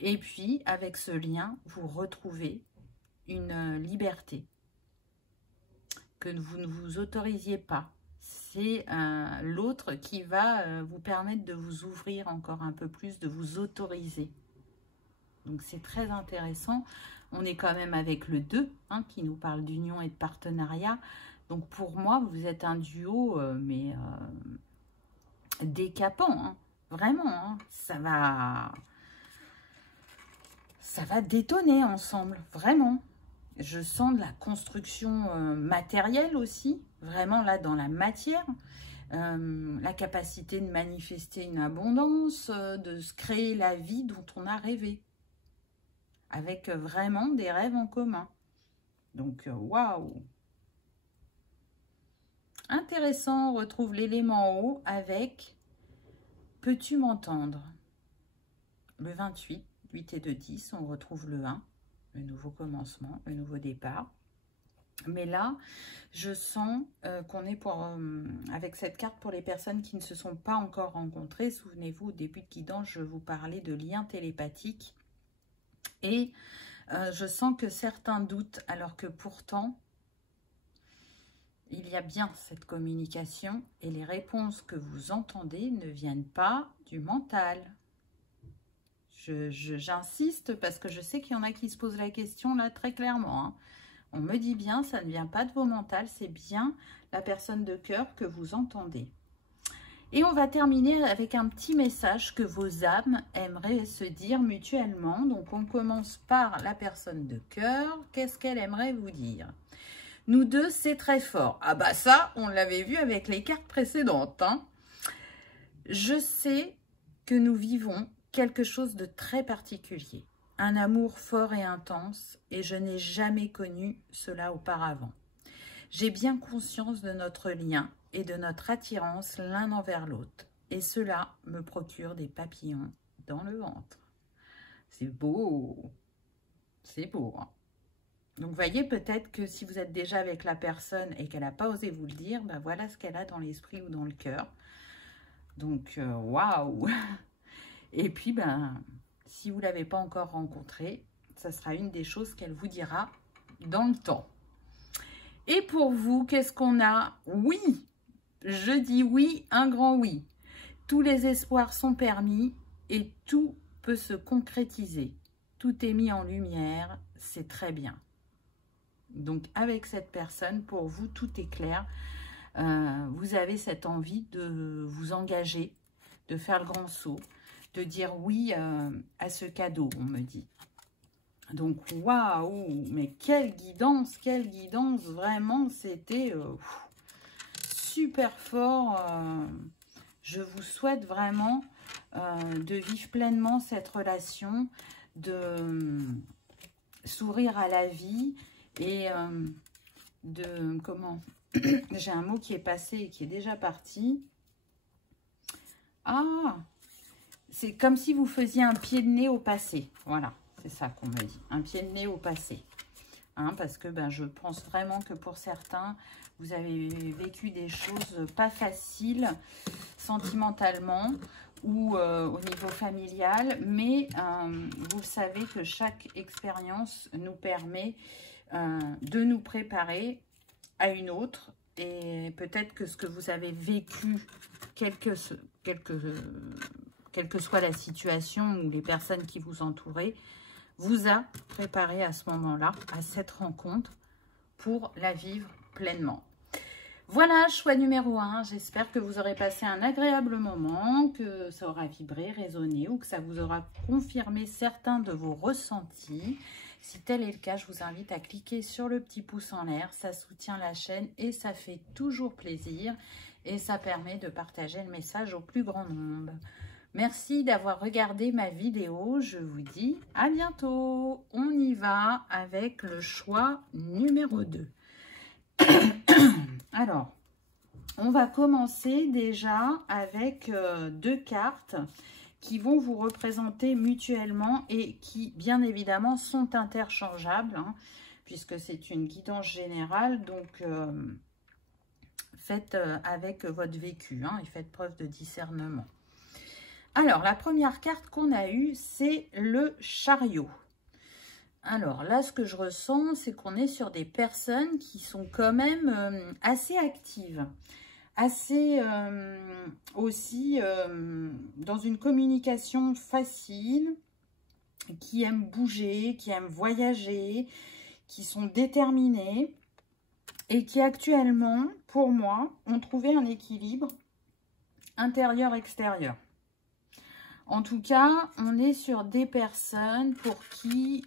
Et puis, avec ce lien, vous retrouvez une liberté que vous ne vous autorisiez pas. C'est l'autre qui va vous permettre de vous ouvrir encore un peu plus, de vous autoriser. Donc, c'est très intéressant. On est quand même avec le 2, hein, qui nous parle d'union et de partenariat. Donc, pour moi, vous êtes un duo, décapant. Hein. Vraiment, hein. Ça va détonner ensemble, vraiment. Je sens de la construction matérielle aussi, vraiment là dans la matière. La capacité de manifester une abondance, de se créer la vie dont on a rêvé. Avec vraiment des rêves en commun. Donc, waouh! Intéressant, on retrouve l'élément haut avec « Peux-tu m'entendre » Le 28, 8 et 2, 10, on retrouve le 1, le nouveau commencement, le nouveau départ. Mais là, je sens qu'on est avec cette carte pour les personnes qui ne se sont pas encore rencontrées. Souvenez-vous, au début de guidance, je vous parlais de liens télépathiques. Et je sens que certains doutent, alors que pourtant, il y a bien cette communication et les réponses que vous entendez ne viennent pas du mental. J'insiste parce que je sais qu'il y en a qui se posent la question là très clairement. Hein. On me dit bien, ça ne vient pas de vos mentales, c'est bien la personne de cœur que vous entendez. Et on va terminer avec un petit message que vos âmes aimeraient se dire mutuellement. Donc, on commence par la personne de cœur. Qu'est-ce qu'elle aimerait vous dire? Nous deux, c'est très fort. Ah bah ça, on l'avait vu avec les cartes précédentes. Hein. Je sais que nous vivons quelque chose de très particulier. Un amour fort et intense, et je n'ai jamais connu cela auparavant. J'ai bien conscience de notre lien et de notre attirance l'un envers l'autre. Et cela me procure des papillons dans le ventre. C'est beau. C'est beau, hein. Donc, vous voyez, peut-être que si vous êtes déjà avec la personne et qu'elle n'a pas osé vous le dire, ben voilà ce qu'elle a dans l'esprit ou dans le cœur. Donc, waouh! Et puis, ben, si vous ne l'avez pas encore rencontrée, ça sera une des choses qu'elle vous dira dans le temps. Et pour vous, qu'est-ce qu'on a? Oui! Je dis oui, un grand oui. Tous les espoirs sont permis et tout peut se concrétiser. Tout est mis en lumière, c'est très bien. Donc, avec cette personne, pour vous, tout est clair. Vous avez cette envie de vous engager, de faire le grand saut, de dire oui à ce cadeau, on me dit. Donc, waouh, mais quelle guidance, vraiment, c'était super fort. Je vous souhaite vraiment de vivre pleinement cette relation, de sourire à la vie et de, comment, j'ai un mot qui est passé et qui est déjà parti. Ah, c'est comme si vous faisiez un pied de nez au passé. Voilà, c'est ça qu'on me dit. Un pied de nez au passé. Hein, parce que ben, je pense vraiment que pour certains, vous avez vécu des choses pas faciles sentimentalement ou au niveau familial. Mais vous savez que chaque expérience nous permet de nous préparer à une autre. Et peut-être que ce que vous avez vécu, quelle que soit la situation ou les personnes qui vous entouraient, vous a préparé à ce moment-là, à cette rencontre, pour la vivre pleinement. Voilà, choix numéro 1. J'espère que vous aurez passé un agréable moment, que ça aura vibré, résonné ou que ça vous aura confirmé certains de vos ressentis. Si tel est le cas, je vous invite à cliquer sur le petit pouce en l'air. Ça soutient la chaîne et ça fait toujours plaisir. Et ça permet de partager le message au plus grand nombre. Merci d'avoir regardé ma vidéo. Je vous dis à bientôt. On y va avec le choix numéro 2. Alors, on va commencer déjà avec 2 cartes qui vont vous représenter mutuellement et qui, bien évidemment, sont interchangeables, hein, puisque c'est une guidance générale. Donc, faites avec votre vécu, hein, et faites preuve de discernement. Alors, la première carte qu'on a eue, c'est le chariot. Alors là, ce que je ressens, c'est qu'on est sur des personnes qui sont quand même assez actives, assez aussi dans une communication facile, qui aiment bouger, qui aiment voyager, qui sont déterminés et qui actuellement, pour moi, ont trouvé un équilibre intérieur-extérieur. En tout cas, on est sur des personnes pour qui,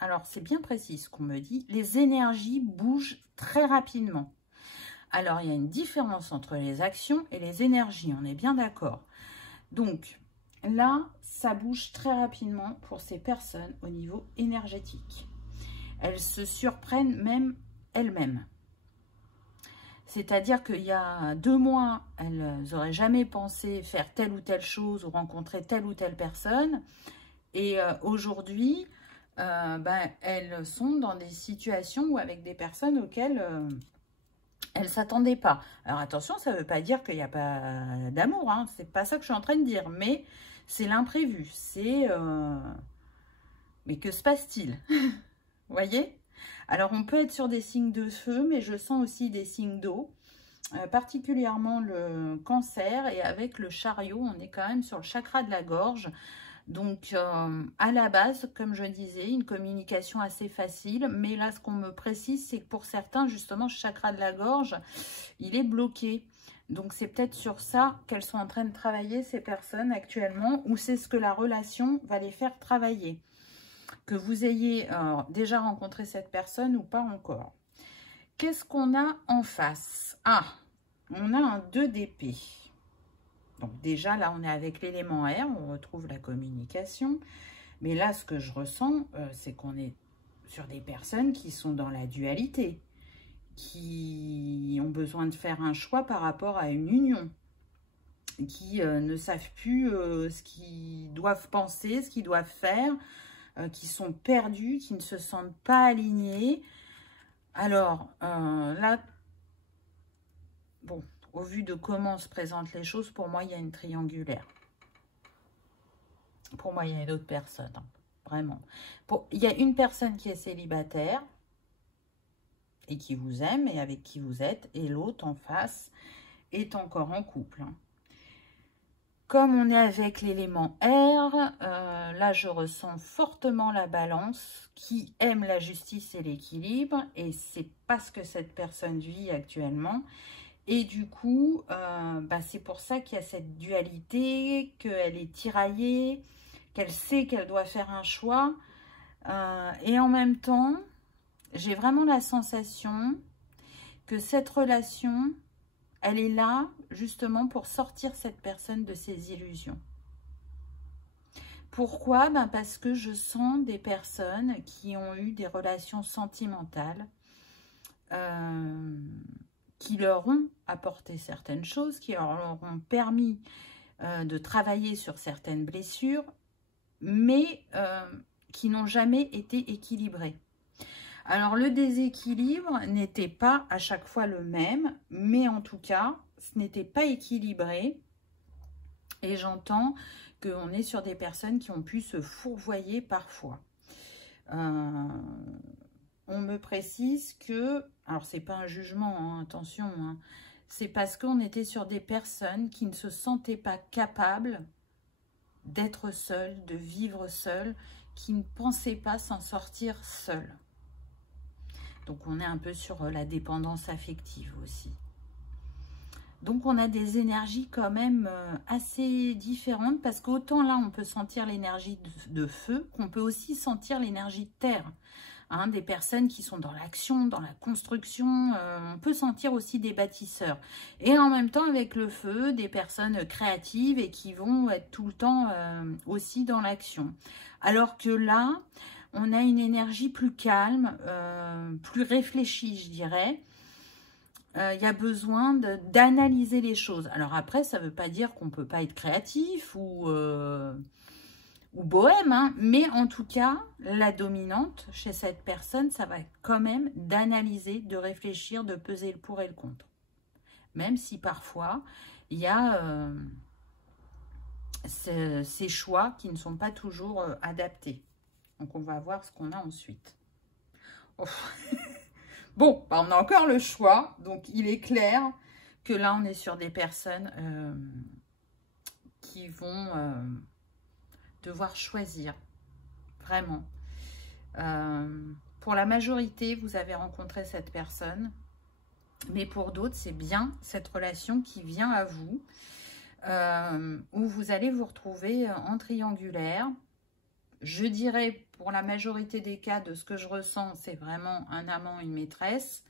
alors c'est bien précis ce qu'on me dit, les énergies bougent très rapidement. Alors, il y a une différence entre les actions et les énergies, on est bien d'accord. Donc, là, ça bouge très rapidement pour ces personnes au niveau énergétique. Elles se surprennent même elles-mêmes. C'est-à-dire qu'il y a 2 mois, elles n'auraient jamais pensé faire telle ou telle chose ou rencontrer telle ou telle personne. Et aujourd'hui, ben, elles sont dans des situations ou avec des personnes auxquelles elles ne s'attendaient pas. Alors attention, ça ne veut pas dire qu'il n'y a pas d'amour, hein, c'est pas ça que je suis en train de dire, mais c'est l'imprévu. C'est mais que se passe-t-il? Vous voyez? Alors, on peut être sur des signes de feu, mais je sens aussi des signes d'eau, particulièrement le cancer. Et avec le chariot, on est quand même sur le chakra de la gorge. Donc, à la base, comme je disais, une communication assez facile. Mais là, ce qu'on me précise, c'est que pour certains, justement, ce chakra de la gorge, il est bloqué. Donc, c'est peut-être sur ça qu'elles sont en train de travailler, ces personnes, actuellement, ou c'est ce que la relation va les faire travailler. Que vous ayez déjà rencontré cette personne ou pas encore. Qu'est-ce qu'on a en face? Ah, on a un 2 d'épée. Donc déjà, là, on est avec l'élément air, on retrouve la communication. Mais là, ce que je ressens, c'est qu'on est sur des personnes qui sont dans la dualité, qui ont besoin de faire un choix par rapport à une union. qui ne savent plus ce qu'ils doivent penser, ce qu'ils doivent faire, qui sont perdus, qui ne se sentent pas alignés. Alors, là, bon, au vu de comment se présentent les choses, pour moi, il y a une triangulaire. Pour moi, il y a d'autres personnes, hein, vraiment. Il y a une personne qui est célibataire et qui vous aime et avec qui vous êtes, et l'autre en face est encore en couple. Hein. Comme on est avec l'élément R, là, je ressens fortement la balance qui aime la justice et l'équilibre, et c'est pas ce que cette personne vit actuellement. Et du coup, c'est pour ça qu'il y a cette dualité, qu'elle est tiraillée, qu'elle sait qu'elle doit faire un choix. Et en même temps, j'ai vraiment la sensation que cette relation, elle est là justement pour sortir cette personne de ses illusions. Pourquoi? Parce que je sens des personnes qui ont eu des relations sentimentales, qui leur ont apporté certaines choses, qui leur ont permis de travailler sur certaines blessures, mais qui n'ont jamais été équilibrées. Alors, le déséquilibre n'était pas à chaque fois le même, mais en tout cas, ce n'était pas équilibré. Et j'entends qu'on est sur des personnes qui ont pu se fourvoyer parfois. On me précise que, alors c'est pas un jugement, hein, attention, hein, c'est parce qu'on était sur des personnes qui ne se sentaient pas capables d'être seules, de vivre seules, qui ne pensaient pas s'en sortir seules. Donc, on est un peu sur la dépendance affective aussi. Donc, on a des énergies quand même assez différentes parce qu'autant là, on peut sentir l'énergie de feu, qu'on peut aussi sentir l'énergie de terre. Hein, des personnes qui sont dans l'action, dans la construction, on peut sentir aussi des bâtisseurs. Et en même temps, avec le feu, des personnes créatives et qui vont être tout le temps aussi dans l'action. Alors que là, on a une énergie plus calme, plus réfléchie, je dirais. Il y a besoin d'analyser les choses. Alors après, ça ne veut pas dire qu'on ne peut pas être créatif ou bohème, hein, mais en tout cas, la dominante chez cette personne, ça va être quand même d'analyser, de réfléchir, de peser le pour et le contre. Même si parfois, il y a ces choix qui ne sont pas toujours adaptés. Donc, on va voir ce qu'on a ensuite. Oh. Bon, on a encore le choix. Donc, il est clair que là, on est sur des personnes qui vont devoir choisir. Vraiment. Pour la majorité, vous avez rencontré cette personne. Mais pour d'autres, c'est bien cette relation qui vient à vous. Où vous allez vous retrouver en triangulaire. Je dirais, pour la majorité des cas, de ce que je ressens, c'est vraiment un amant, une maîtresse.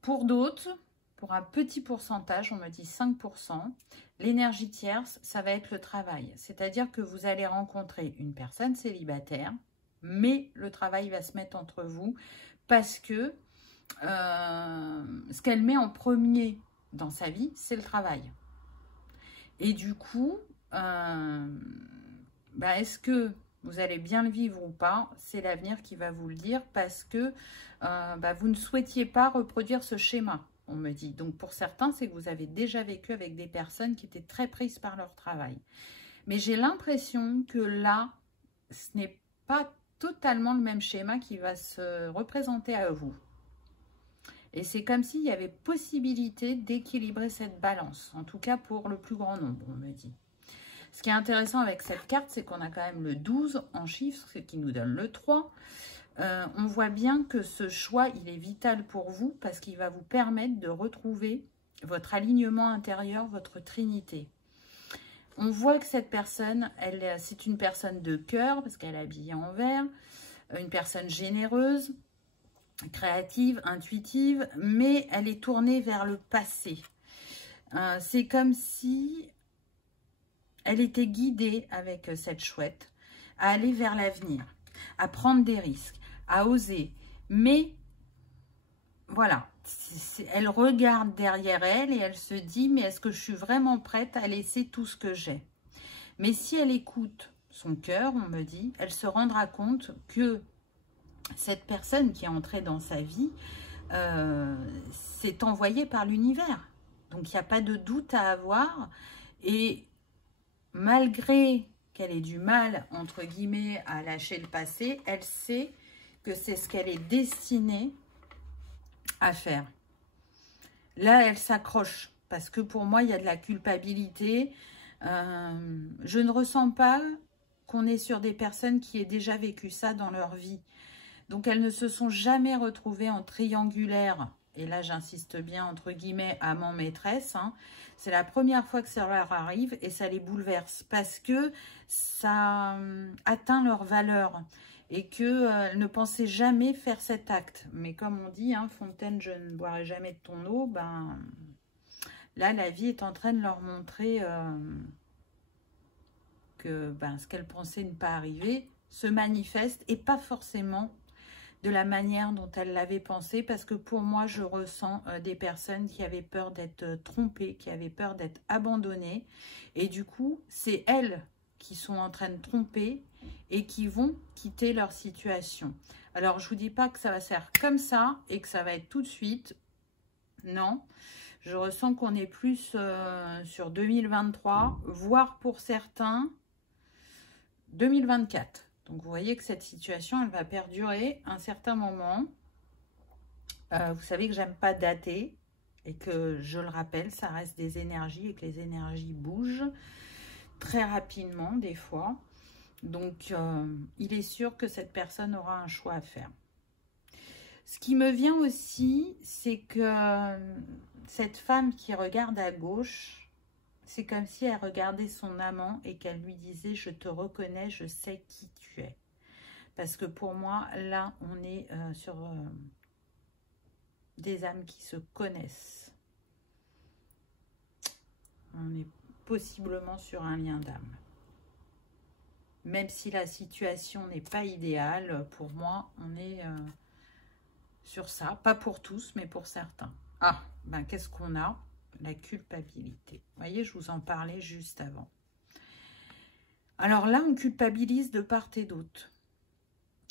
Pour d'autres, pour un petit pourcentage, on me dit 5%, l'énergie tierce, ça va être le travail. C'est-à-dire que vous allez rencontrer une personne célibataire, mais le travail va se mettre entre vous parce que ce qu'elle met en premier dans sa vie, c'est le travail. Et du coup, est-ce que vous allez bien le vivre ou pas? C'est l'avenir qui va vous le dire parce que vous ne souhaitiez pas reproduire ce schéma, on me dit. Donc, pour certains, c'est que vous avez déjà vécu avec des personnes qui étaient très prises par leur travail. Mais j'ai l'impression que là, ce n'est pas totalement le même schéma qui va se représenter à vous. Et c'est comme s'il y avait possibilité d'équilibrer cette balance, en tout cas pour le plus grand nombre, on me dit. Ce qui est intéressant avec cette carte, c'est qu'on a quand même le 12 en chiffres, ce qui nous donne le 3. On voit bien que ce choix, il est vital pour vous parce qu'il va vous permettre de retrouver votre alignement intérieur, votre trinité. On voit que cette personne, c'est une personne de cœur parce qu'elle est habillée en vert, une personne généreuse, créative, intuitive, mais elle est tournée vers le passé. C'est comme si elle était guidée avec cette chouette à aller vers l'avenir, à prendre des risques, à oser. Mais voilà, elle regarde derrière elle et elle se dit, mais est-ce que je suis vraiment prête à laisser tout ce que j'ai? Mais si elle écoute son cœur, on me dit, elle se rendra compte que cette personne qui est entrée dans sa vie, c'est envoyé par l'univers. Donc, il n'y a pas de doute à avoir. Et malgré qu'elle ait du mal, entre guillemets, à lâcher le passé, elle sait que c'est ce qu'elle est destinée à faire. Là, elle s'accroche. Parce que pour moi, il y a de la culpabilité. Je ne ressens pas qu'on est sur des personnes qui aient déjà vécu ça dans leur vie. Donc, elles ne se sont jamais retrouvées en triangulaire. Et là, j'insiste bien, entre guillemets, amant-maîtresse. Hein. C'est la première fois que ça leur arrive et ça les bouleverse. Parce que ça atteint leur valeur. Et qu'elles ne pensaient jamais faire cet acte. Mais comme on dit, hein, Fontaine, je ne boirai jamais de ton eau. Ben, là, la vie est en train de leur montrer que ce qu'elles pensaient ne pas arriver se manifeste. Et pas forcément de la manière dont elle l'avait pensé, parce que pour moi, je ressens des personnes qui avaient peur d'être trompées, qui avaient peur d'être abandonnées, et du coup, c'est elles qui sont en train de tromper et qui vont quitter leur situation. Alors, je vous dis pas que ça va se faire comme ça et que ça va être tout de suite, non. Je ressens qu'on est plus sur 2023, voire pour certains, 2024. Donc, vous voyez que cette situation, elle va perdurer un certain moment. Vous savez que j'aime pas dater et que, je le rappelle, ça reste des énergies et que les énergies bougent très rapidement des fois. Donc, il est sûr que cette personne aura un choix à faire. Ce qui me vient aussi, c'est que cette femme qui regarde à gauche, c'est comme si elle regardait son amant et qu'elle lui disait « Je te reconnais, je sais qui tu es ». Parce que pour moi, là, on est sur des âmes qui se connaissent. On est possiblement sur un lien d'âme. Même si la situation n'est pas idéale, pour moi, on est sur ça. Pas pour tous, mais pour certains. Ah, ben qu'est-ce qu'on a? La culpabilité. Vous voyez, je vous en parlais juste avant. Alors là, on culpabilise de part et d'autre.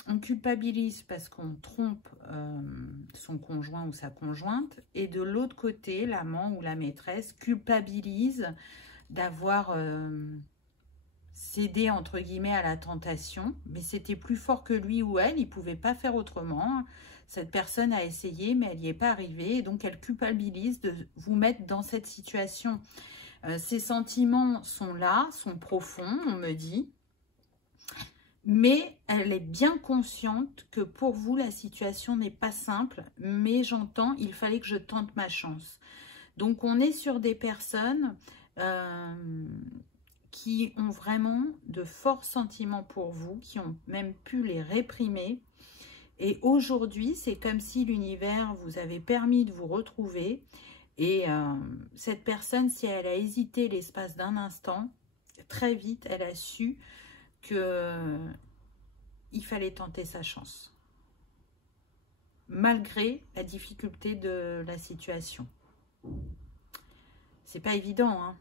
On culpabilise parce qu'on trompe son conjoint ou sa conjointe. Et de l'autre côté, l'amant ou la maîtresse culpabilise d'avoir cédé, entre guillemets, à la tentation. Mais c'était plus fort que lui ou elle. Il ne pouvait pas faire autrement. Cette personne a essayé, mais elle n'y est pas arrivée. Et donc, elle culpabilise de vous mettre dans cette situation. Ces sentiments sont là, sont profonds, on me dit. Mais elle est bien consciente que pour vous, la situation n'est pas simple. Mais j'entends, il fallait que je tente ma chance. Donc, on est sur des personnes qui ont vraiment de forts sentiments pour vous, qui ont même pu les réprimer. Et aujourd'hui, c'est comme si l'univers vous avait permis de vous retrouver. Et cette personne, si elle a hésité l'espace d'un instant, très vite, elle a su que il fallait tenter sa chance. Malgré la difficulté de la situation. C'est pas évident, hein.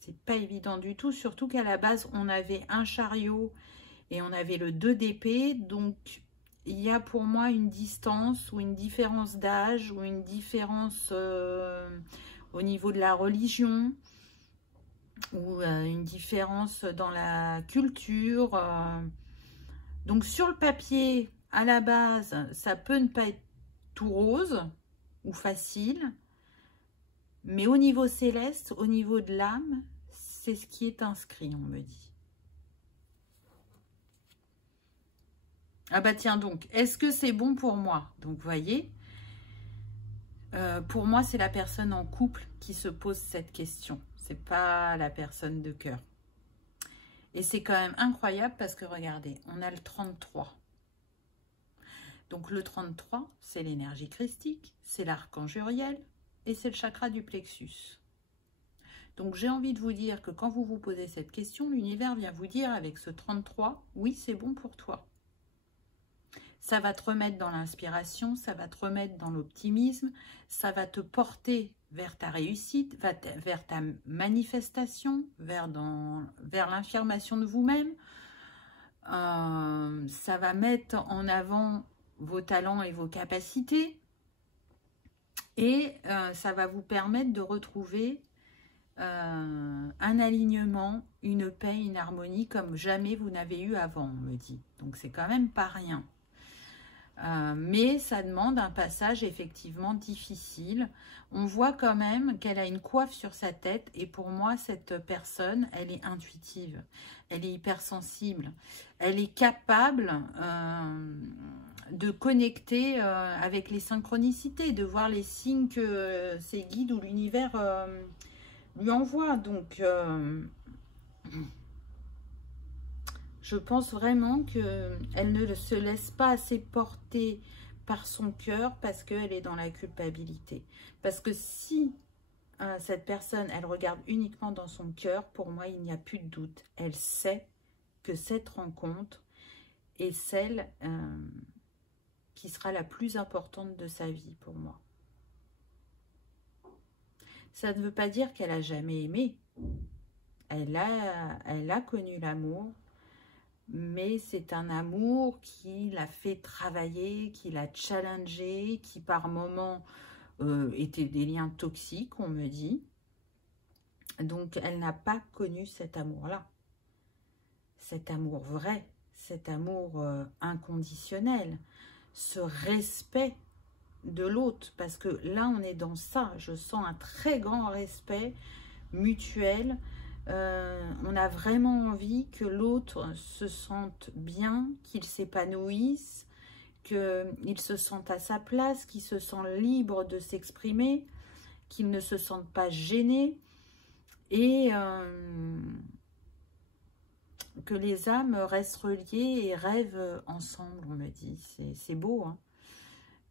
C'est pas évident du tout, surtout qu'à la base, on avait un chariot et on avait le 2 d'épée. Donc, il y a pour moi une distance ou une différence d'âge ou une différence au niveau de la religion ou une différence dans la culture. Donc, sur le papier, à la base, ça peut ne pas être tout rose ou facile. Mais au niveau céleste, au niveau de l'âme, c'est ce qui est inscrit, on me dit. Ah bah tiens donc, est-ce que c'est bon pour moi? Donc, vous voyez, pour moi, c'est la personne en couple qui se pose cette question. C'est pas la personne de cœur. Et c'est quand même incroyable parce que, regardez, on a le 33. Donc, le 33, c'est l'énergie christique, c'est l'archange Uriel et c'est le chakra du plexus. Donc, j'ai envie de vous dire que quand vous vous posez cette question, l'univers vient vous dire avec ce 33, oui, c'est bon pour toi. Ça va te remettre dans l'inspiration, ça va te remettre dans l'optimisme, ça va te porter vers ta réussite, vers ta manifestation, vers l'affirmation de vous-même. Ça va mettre en avant vos talents et vos capacités. Et ça va vous permettre de retrouver un alignement, une paix, une harmonie comme jamais vous n'avez eu avant, on me dit. Donc c'est quand même pas rien. Mais ça demande un passage effectivement difficile. On voit quand même qu'elle a une coiffe sur sa tête et pour moi, cette personne, elle est intuitive, elle est hypersensible, elle est capable de connecter avec les synchronicités, de voir les signes que ses guides ou l'univers lui envoie. Donc, je pense vraiment qu'elle ne se laisse pas assez porter par son cœur parce qu'elle est dans la culpabilité. Parce que si cette personne, elle regarde uniquement dans son cœur, pour moi, il n'y a plus de doute. Elle sait que cette rencontre est celle qui sera la plus importante de sa vie pour moi. Ça ne veut pas dire qu'elle a jamais aimé. Elle a connu l'amour, mais c'est un amour qui l'a fait travailler, qui l'a challengé, qui par moments étaient des liens toxiques, on me dit. Donc, elle n'a pas connu cet amour-là. Cet amour vrai, cet amour inconditionnel, ce respect de l'autre. Parce que là, on est dans ça. Je sens un très grand respect mutuel. On a vraiment envie que l'autre se sente bien, qu'il s'épanouisse, qu'il se sente à sa place, qu'il se sente libre de s'exprimer, qu'il ne se sente pas gêné et que les âmes restent reliées et rêvent ensemble, on me dit. C'est beau, hein.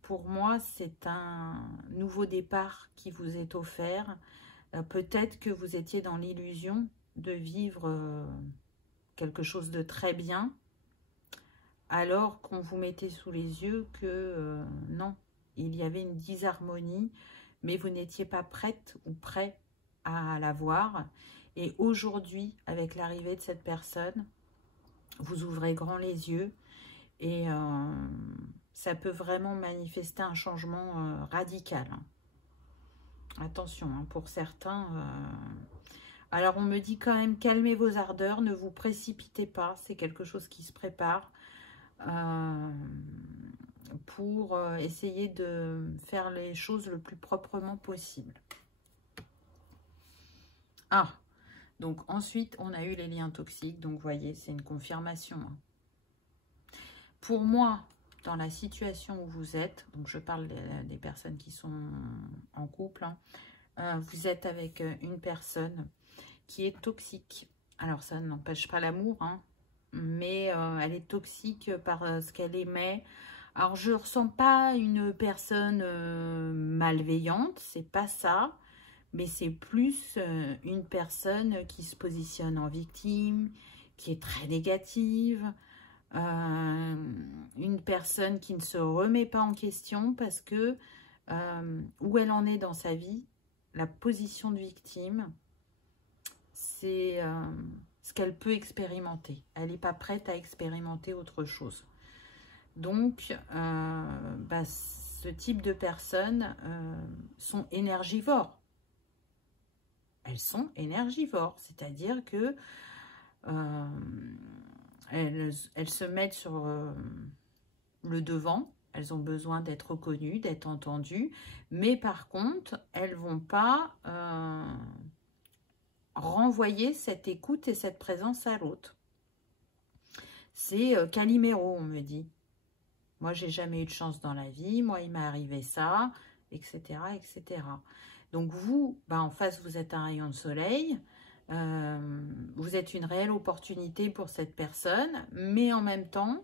Pour moi, c'est un nouveau départ qui vous est offert. Peut-être que vous étiez dans l'illusion de vivre quelque chose de très bien, alors qu'on vous mettait sous les yeux que non, il y avait une disharmonie, mais vous n'étiez pas prête ou prêt à la voir. Et aujourd'hui, avec l'arrivée de cette personne, vous ouvrez grand les yeux et ça peut vraiment manifester un changement radical. Attention, hein, pour certains. Alors, on me dit quand même, calmez vos ardeurs, ne vous précipitez pas. C'est quelque chose qui se prépare pour essayer de faire les choses le plus proprement possible. Ah, donc ensuite, on a eu les liens toxiques. Donc, vous voyez, c'est une confirmation. Hein. Pour moi, dans la situation où vous êtes, donc je parle des personnes qui sont en couple, hein, vous êtes avec une personne qui est toxique. Alors, ça n'empêche pas l'amour, hein, mais elle est toxique par ce qu'elle émet. Alors, je ne ressens pas une personne malveillante, c'est pas ça, mais c'est plus une personne qui se positionne en victime, qui est très négative, une personne qui ne se remet pas en question parce que où elle en est dans sa vie, la position de victime, c'est ce qu'elle peut expérimenter. Elle n'est pas prête à expérimenter autre chose. Donc, ce type de personnes sont énergivores. Elles sont énergivores, c'est-à-dire que elles se mettent sur le devant. Elles ont besoin d'être reconnues, d'être entendues. Mais par contre, elles ne vont pas renvoyer cette écoute et cette présence à l'autre. C'est Calimero, on me dit. Moi, j'ai jamais eu de chance dans la vie. Moi, il m'est arrivé ça, etc., etc. Donc, vous, en face, vous êtes un rayon de soleil. Vous êtes une réelle opportunité pour cette personne. Mais en même temps,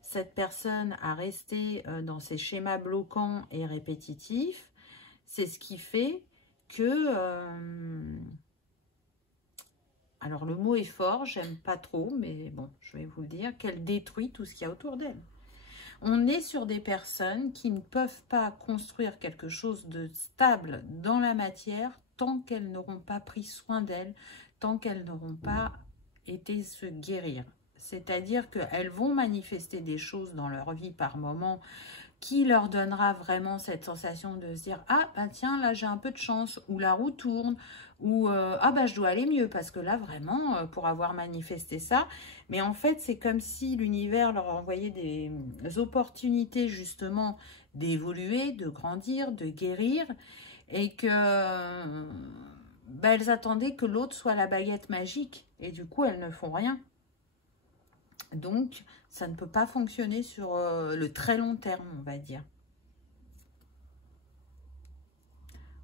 cette personne a resté dans ses schémas bloquants et répétitifs. C'est ce qui fait que... alors, le mot est fort, j'aime pas trop, mais bon, je vais vous le dire, qu'elle détruit tout ce qu'il y a autour d'elle. On est sur des personnes qui ne peuvent pas construire quelque chose de stable dans la matière tant qu'elles n'auront pas pris soin d'elles, tant qu'elles n'auront pas été se guérir. C'est-à-dire qu'elles vont manifester des choses dans leur vie par moment qui leur donnera vraiment cette sensation de se dire « Ah, bah tiens, là j'ai un peu de chance » ou « La roue tourne » ou « Ah, bah je dois aller mieux » parce que là vraiment, pour avoir manifesté ça, mais en fait c'est comme si l'univers leur envoyait des opportunités justement d'évoluer, de grandir, de guérir et que bah, elles attendaient que l'autre soit la baguette magique et du coup elles ne font rien. Donc, ça ne peut pas fonctionner sur le très long terme, on va dire.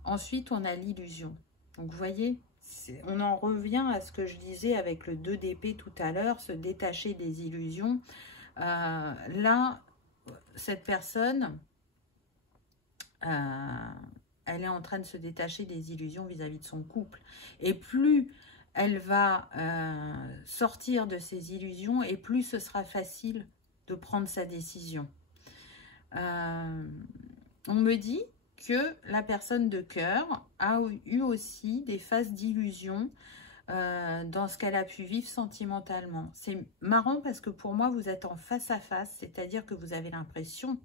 Ensuite, on a l'illusion. Donc, vous voyez, on en revient à ce que je disais avec le 2 d'épée tout à l'heure, se détacher des illusions. Là, cette personne, elle est en train de se détacher des illusions vis-à-vis de son couple. Et plus elle va sortir de ses illusions et plus ce sera facile de prendre sa décision. On me dit que la personne de cœur a eu aussi des phases d'illusion dans ce qu'elle a pu vivre sentimentalement. C'est marrant parce que pour moi, vous êtes en face à face, c'est-à-dire que vous avez l'impression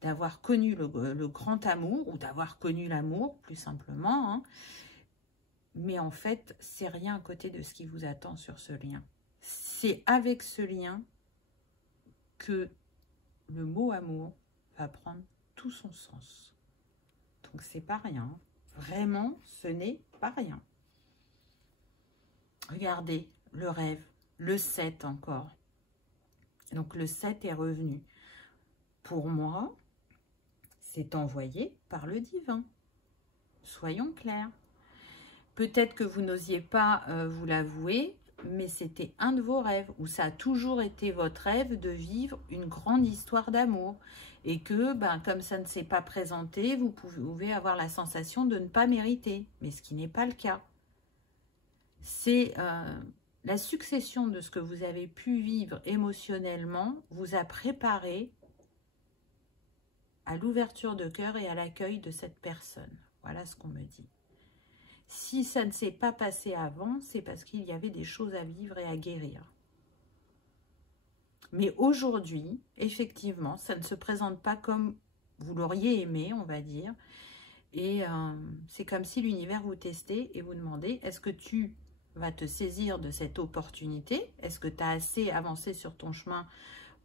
d'avoir connu le grand amour ou d'avoir connu l'amour, plus simplement, hein. Mais en fait, c'est rien à côté de ce qui vous attend sur ce lien. C'est avec ce lien que le mot amour va prendre tout son sens. Donc, c'est pas rien. Vraiment, ce n'est pas rien. Regardez, le rêve, le 7 encore. Donc, le 7 est revenu. Pour moi, c'est envoyé par le divin. Soyons clairs. Peut-être que vous n'osiez pas vous l'avouer, mais c'était un de vos rêves, ou ça a toujours été votre rêve de vivre une grande histoire d'amour. Et que, ben, comme ça ne s'est pas présenté, vous pouvez avoir la sensation de ne pas mériter, mais ce qui n'est pas le cas. C'est la succession de ce que vous avez pu vivre émotionnellement vous a préparé à l'ouverture de cœur et à l'accueil de cette personne. Voilà ce qu'on me dit. Si ça ne s'est pas passé avant, c'est parce qu'il y avait des choses à vivre et à guérir. Mais aujourd'hui, effectivement, ça ne se présente pas comme vous l'auriez aimé, on va dire. Et c'est comme si l'univers vous testait et vous demandait, est-ce que tu vas te saisir de cette opportunité? Est-ce que tu as assez avancé sur ton chemin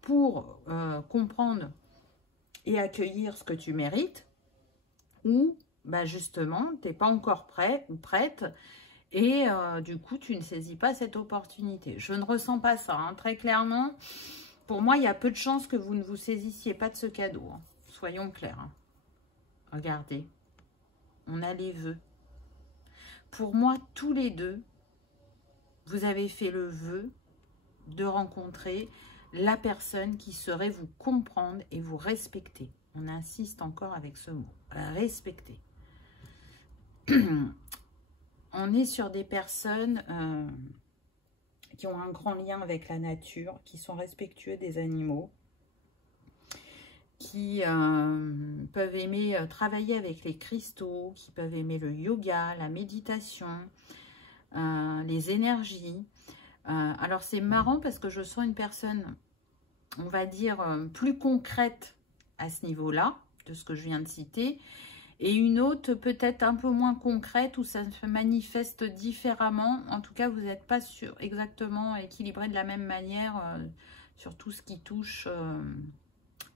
pour comprendre et accueillir ce que tu mérites? Ou bah justement, tu n'es pas encore prêt ou prête et du coup, tu ne saisis pas cette opportunité. Je ne ressens pas ça, hein, très clairement. Pour moi, il y a peu de chances que vous ne vous saisissiez pas de ce cadeau. Hein. Soyons clairs. Hein. Regardez, on a les vœux. Pour moi, tous les deux, vous avez fait le vœu de rencontrer la personne qui saurait vous comprendre et vous respecter. On insiste encore avec ce mot, respecter. On est sur des personnes qui ont un grand lien avec la nature, qui sont respectueux des animaux, qui peuvent aimer travailler avec les cristaux, qui peuvent aimer le yoga, la méditation, les énergies. Alors c'est marrant parce que je sens une personne, on va dire, plus concrète à ce niveau-là, de ce que je viens de citer, et une autre peut-être un peu moins concrète où ça se manifeste différemment. En tout cas, vous n'êtes pas exactement équilibré de la même manière sur tout ce qui touche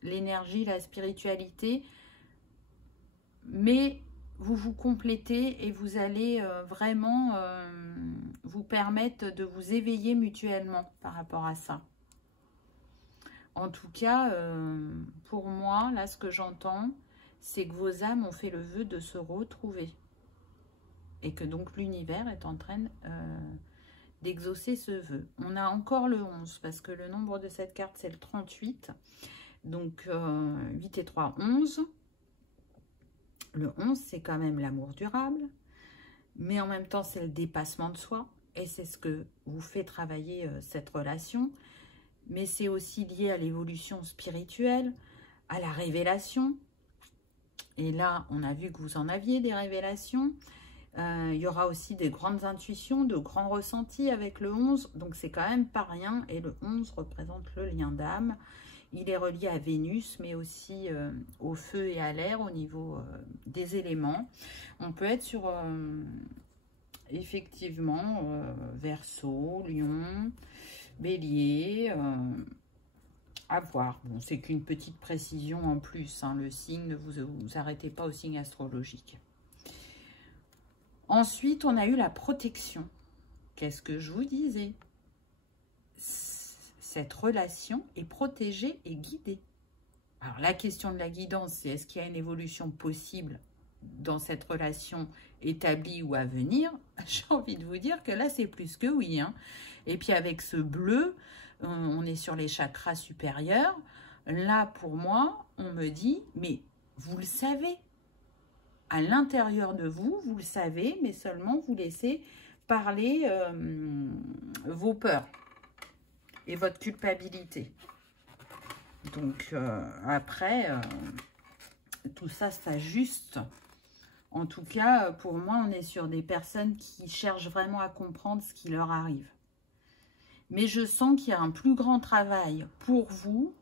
l'énergie, la spiritualité. Mais vous vous complétez et vous allez vraiment vous permettre de vous éveiller mutuellement par rapport à ça. En tout cas, pour moi, là, ce que j'entends, c'est que vos âmes ont fait le vœu de se retrouver. Et que donc l'univers est en train d'exaucer ce vœu. On a encore le 11, parce que le nombre de cette carte, c'est le 38. Donc, 8 et 3, 11. Le 11, c'est quand même l'amour durable. Mais en même temps, c'est le dépassement de soi. Et c'est ce que vous fait travailler cette relation. mais c'est aussi lié à l'évolution spirituelle, à la révélation. Et là, on a vu que vous en aviez des révélations. Il y aura aussi des grandes intuitions, de grands ressentis avec le 11. Donc, c'est quand même pas rien. Et le 11 représente le lien d'âme. Il est relié à Vénus, mais aussi au feu et à l'air au niveau des éléments. On peut être sur, effectivement, Verseau, Lion, Bélier, à voir. Bon, c'est qu'une petite précision en plus. Hein, le signe, ne vous arrêtez pas au signe astrologique. Ensuite, on a eu la protection. Qu'est-ce que je vous disais? Cette relation est protégée et guidée. Alors, la question de la guidance, c'est est-ce qu'il y a une évolution possible dans cette relation établie ou à venir? J'ai envie de vous dire que là, c'est plus que oui. Hein. Et puis, avec ce bleu, on est sur les chakras supérieurs. Là, pour moi, on me dit, mais vous le savez. À l'intérieur de vous, vous le savez, mais seulement vous laissez parler vos peurs et votre culpabilité. Donc, après, tout ça s'ajuste. En tout cas, pour moi, on est sur des personnes qui cherchent vraiment à comprendre ce qui leur arrive. Mais je sens qu'il y a un plus grand travail pour vous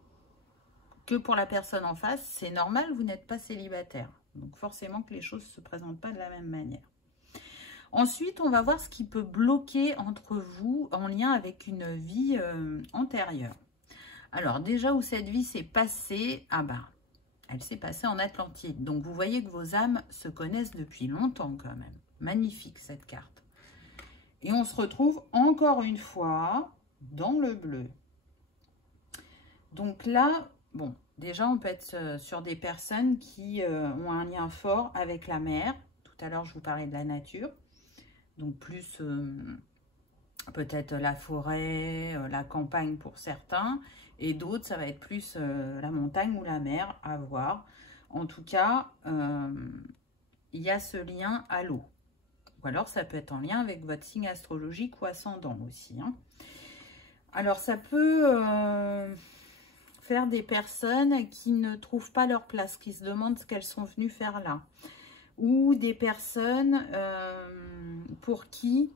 que pour la personne en face. C'est normal, vous n'êtes pas célibataire. Donc, forcément que les choses ne se présentent pas de la même manière. Ensuite, on va voir ce qui peut bloquer entre vous en lien avec une vie antérieure. Alors, déjà où cette vie s'est passée, ah bah, elle s'est passée en Atlantide. Donc, vous voyez que vos âmes se connaissent depuis longtemps quand même. Magnifique cette carte. Et on se retrouve encore une fois dans le bleu. Donc là, bon, déjà, on peut être sur des personnes qui ont un lien fort avec la mer. Tout à l'heure, je vous parlais de la nature. Donc, plus peut-être la forêt, la campagne pour certains. Et d'autres, ça va être plus la montagne ou la mer, à voir. En tout cas, il y a ce lien à l'eau. Ou alors, ça peut être en lien avec votre signe astrologique ou ascendant aussi. Hein. Alors, ça peut faire des personnes qui ne trouvent pas leur place, qui se demandent ce qu'elles sont venues faire là. Ou des personnes pour qui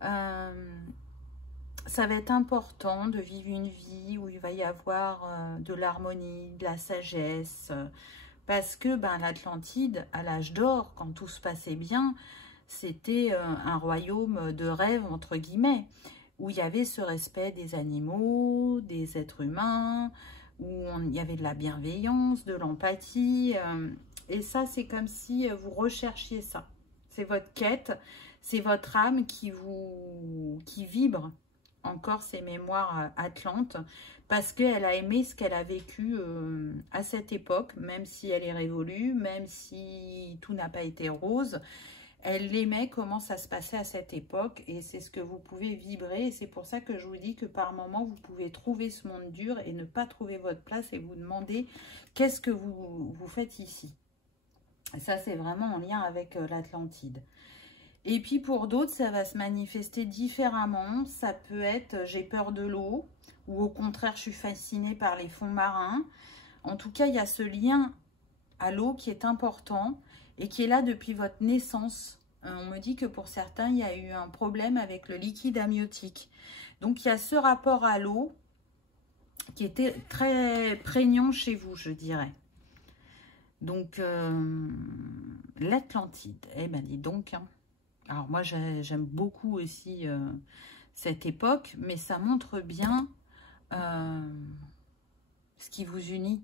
ça va être important de vivre une vie où il va y avoir de l'harmonie, de la sagesse, parce que l'Atlantide, à l'âge d'or, quand tout se passait bien, c'était un royaume de rêve, entre guillemets, où il y avait ce respect des animaux, des êtres humains, où il y avait de la bienveillance, de l'empathie, et ça, c'est comme si vous recherchiez ça. C'est votre quête, c'est votre âme qui vibre encore ces mémoires atlantes, parce qu'elle a aimé ce qu'elle a vécu à cette époque, même si elle est révolue, même si tout n'a pas été rose. Elle aimait comment ça se passait à cette époque, et c'est ce que vous pouvez vibrer, et c'est pour ça que je vous dis que par moment, vous pouvez trouver ce monde dur et ne pas trouver votre place et vous demander qu'est-ce que vous faites ici. Et ça, c'est vraiment en lien avec l'Atlantide. Et puis pour d'autres, ça va se manifester différemment. Ça peut être j'ai peur de l'eau, ou au contraire, je suis fascinée par les fonds marins. En tout cas, il y a ce lien à l'eau qui est important et qui est là depuis votre naissance. On me dit que pour certains, il y a eu un problème avec le liquide amniotique. Donc, il y a ce rapport à l'eau qui était très prégnant chez vous, je dirais. Donc, l'Atlantide, eh ben dis donc, hein. Alors moi, j'aime beaucoup aussi cette époque, mais ça montre bien ce qui vous unit.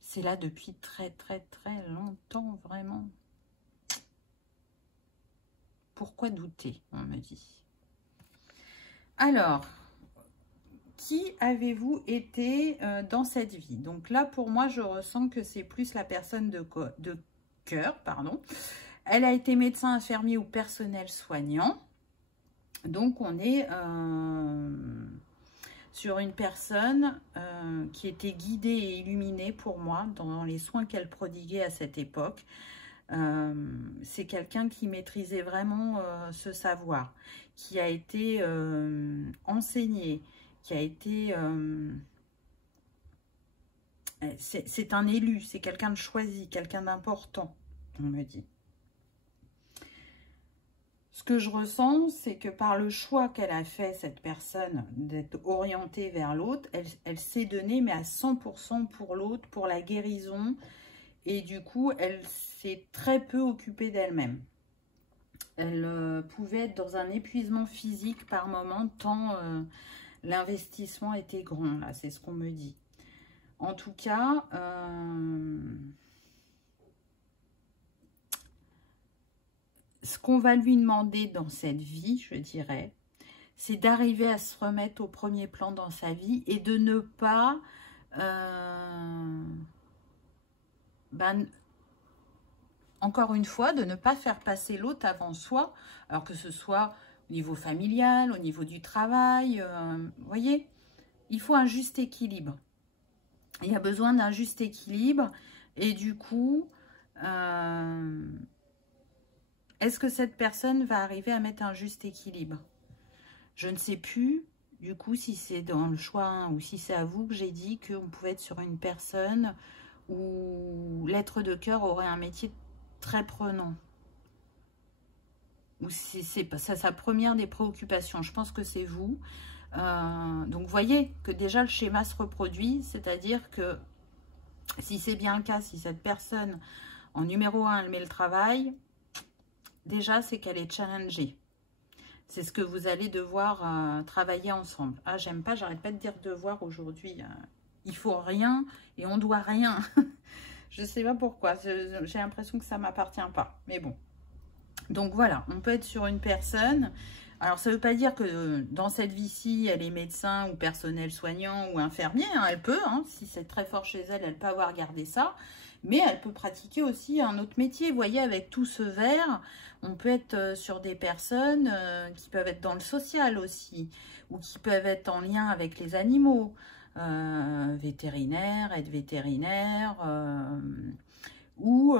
C'est là depuis très, très, très longtemps, vraiment. Pourquoi douter, on me dit. Alors, qui avez-vous été dans cette vie? Donc là, pour moi, je ressens que c'est plus la personne de cœur, pardon. Elle a été médecin, infirmier ou personnel soignant. Donc, on est sur une personne qui était guidée et illuminée pour moi dans les soins qu'elle prodiguait à cette époque. C'est quelqu'un qui maîtrisait vraiment ce savoir, qui a été enseigné, qui a été... c'est un élu, c'est quelqu'un de choisi, quelqu'un d'important, on me dit. Ce que je ressens, c'est que par le choix qu'elle a fait, cette personne, d'être orientée vers l'autre, elle s'est donnée, mais à 100% pour l'autre, pour la guérison. Et du coup, elle s'est très peu occupée d'elle-même. Elle pouvait être dans un épuisement physique par moment, tant l'investissement était grand, là, c'est ce qu'on me dit. En tout cas... ce qu'on va lui demander dans cette vie, je dirais, c'est d'arriver à se remettre au premier plan dans sa vie et de ne pas, encore une fois, de ne pas faire passer l'autre avant soi, alors que ce soit au niveau familial, au niveau du travail, vous voyez, il faut un juste équilibre. Il y a besoin d'un juste équilibre et du coup... est-ce que cette personne va arriver à mettre un juste équilibre? Je ne sais plus, du coup, si c'est dans le choix 1 ou si c'est à vous que j'ai dit qu'on pouvait être sur une personne où l'être de cœur aurait un métier très prenant. Ou si c'est sa première des préoccupations. Je pense que c'est vous. Donc, vous voyez que déjà le schéma se reproduit, c'est-à-dire que si c'est bien le cas, si cette personne, en numéro 1, elle met le travail... Déjà, c'est qu'elle est challengée. C'est ce que vous allez devoir travailler ensemble. Ah, j'aime pas, j'arrête pas de dire devoir aujourd'hui. Il faut rien et on doit rien. Je sais pas pourquoi. J'ai l'impression que ça m'appartient pas. Mais bon. Donc voilà, on peut être sur une personne. Alors, ça veut pas dire que dans cette vie-ci, elle est médecin ou personnel soignant ou infirmier. Hein, elle peut, hein, si c'est très fort chez elle, elle peut avoir gardé ça. Mais elle peut pratiquer aussi un autre métier. Vous voyez, avec tout ce vert, on peut être sur des personnes qui peuvent être dans le social aussi, ou qui peuvent être en lien avec les animaux, vétérinaire, aide vétérinaire, ou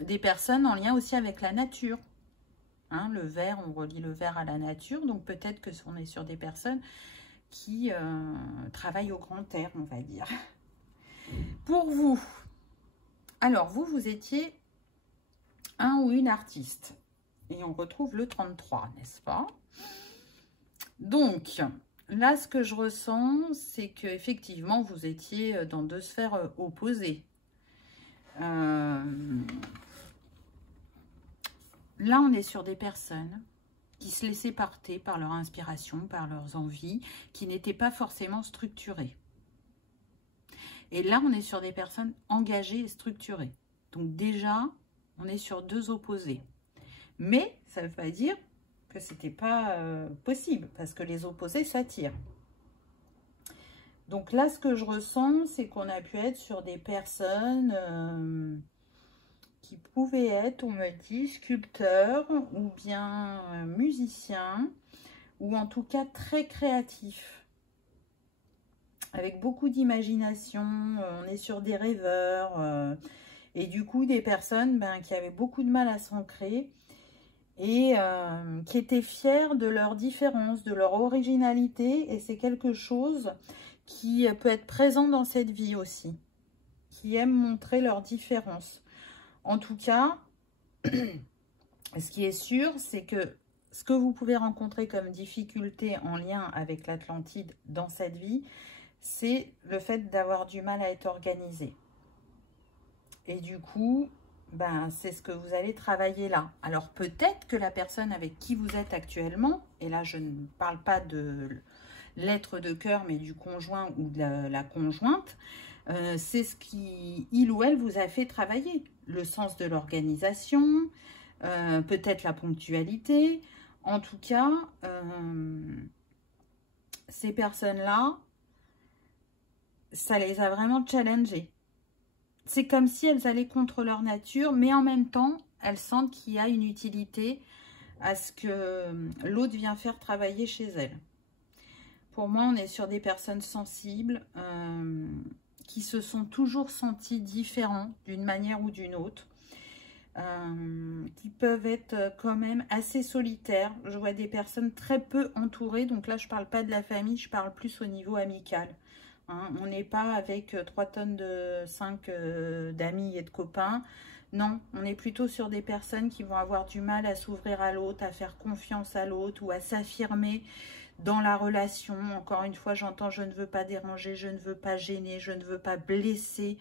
des personnes en lien aussi avec la nature. Hein, le vert, on relie le vert à la nature, donc peut-être que on est sur des personnes qui travaillent au grand air, on va dire. Pour vous, alors vous étiez un ou une artiste. Et on retrouve le 33, n'est-ce pas? Donc, là, ce que je ressens, c'est qu'effectivement, vous étiez dans deux sphères opposées. Là, on est sur des personnes qui se laissaient porter par leur inspiration, par leurs envies, qui n'étaient pas forcément structurées. Et là, on est sur des personnes engagées et structurées. Donc déjà, on est sur deux opposés. Mais ça ne veut pas dire que ce n'était pas possible, parce que les opposés s'attirent. Donc là, ce que je ressens, c'est qu'on a pu être sur des personnes qui pouvaient être, on me dit, sculpteurs ou bien musiciens, ou en tout cas très créatifs. Avec beaucoup d'imagination, on est sur des rêveurs, et du coup des personnes qui avaient beaucoup de mal à s'ancrer et qui étaient fiers de leur différence, de leur originalité, et c'est quelque chose qui peut être présent dans cette vie aussi, qui aiment montrer leur différence. En tout cas, ce qui est sûr, c'est que ce que vous pouvez rencontrer comme difficulté en lien avec l'Atlantide dans cette vie, c'est le fait d'avoir du mal à être organisé. Et du coup, c'est ce que vous allez travailler là. Alors peut-être que la personne avec qui vous êtes actuellement, et là je ne parle pas de l'être de cœur, mais du conjoint ou de la conjointe, c'est ce qui, il ou elle, vous a fait travailler. Le sens de l'organisation, peut-être la ponctualité. En tout cas, ces personnes-là, ça les a vraiment challengées. C'est comme si elles allaient contre leur nature, mais en même temps, elles sentent qu'il y a une utilité à ce que l'autre vient faire travailler chez elles. Pour moi, on est sur des personnes sensibles qui se sont toujours senties différentes d'une manière ou d'une autre qui peuvent être quand même assez solitaires. Je vois des personnes très peu entourées. Donc là, je ne parle pas de la famille, je parle plus au niveau amical. Hein, on n'est pas avec 3 tonnes de 5 d'amis et de copains. Non, on est plutôt sur des personnes qui vont avoir du mal à s'ouvrir à l'autre, à faire confiance à l'autre ou à s'affirmer dans la relation. Encore une fois, j'entends je ne veux pas déranger, je ne veux pas gêner, je ne veux pas blesser.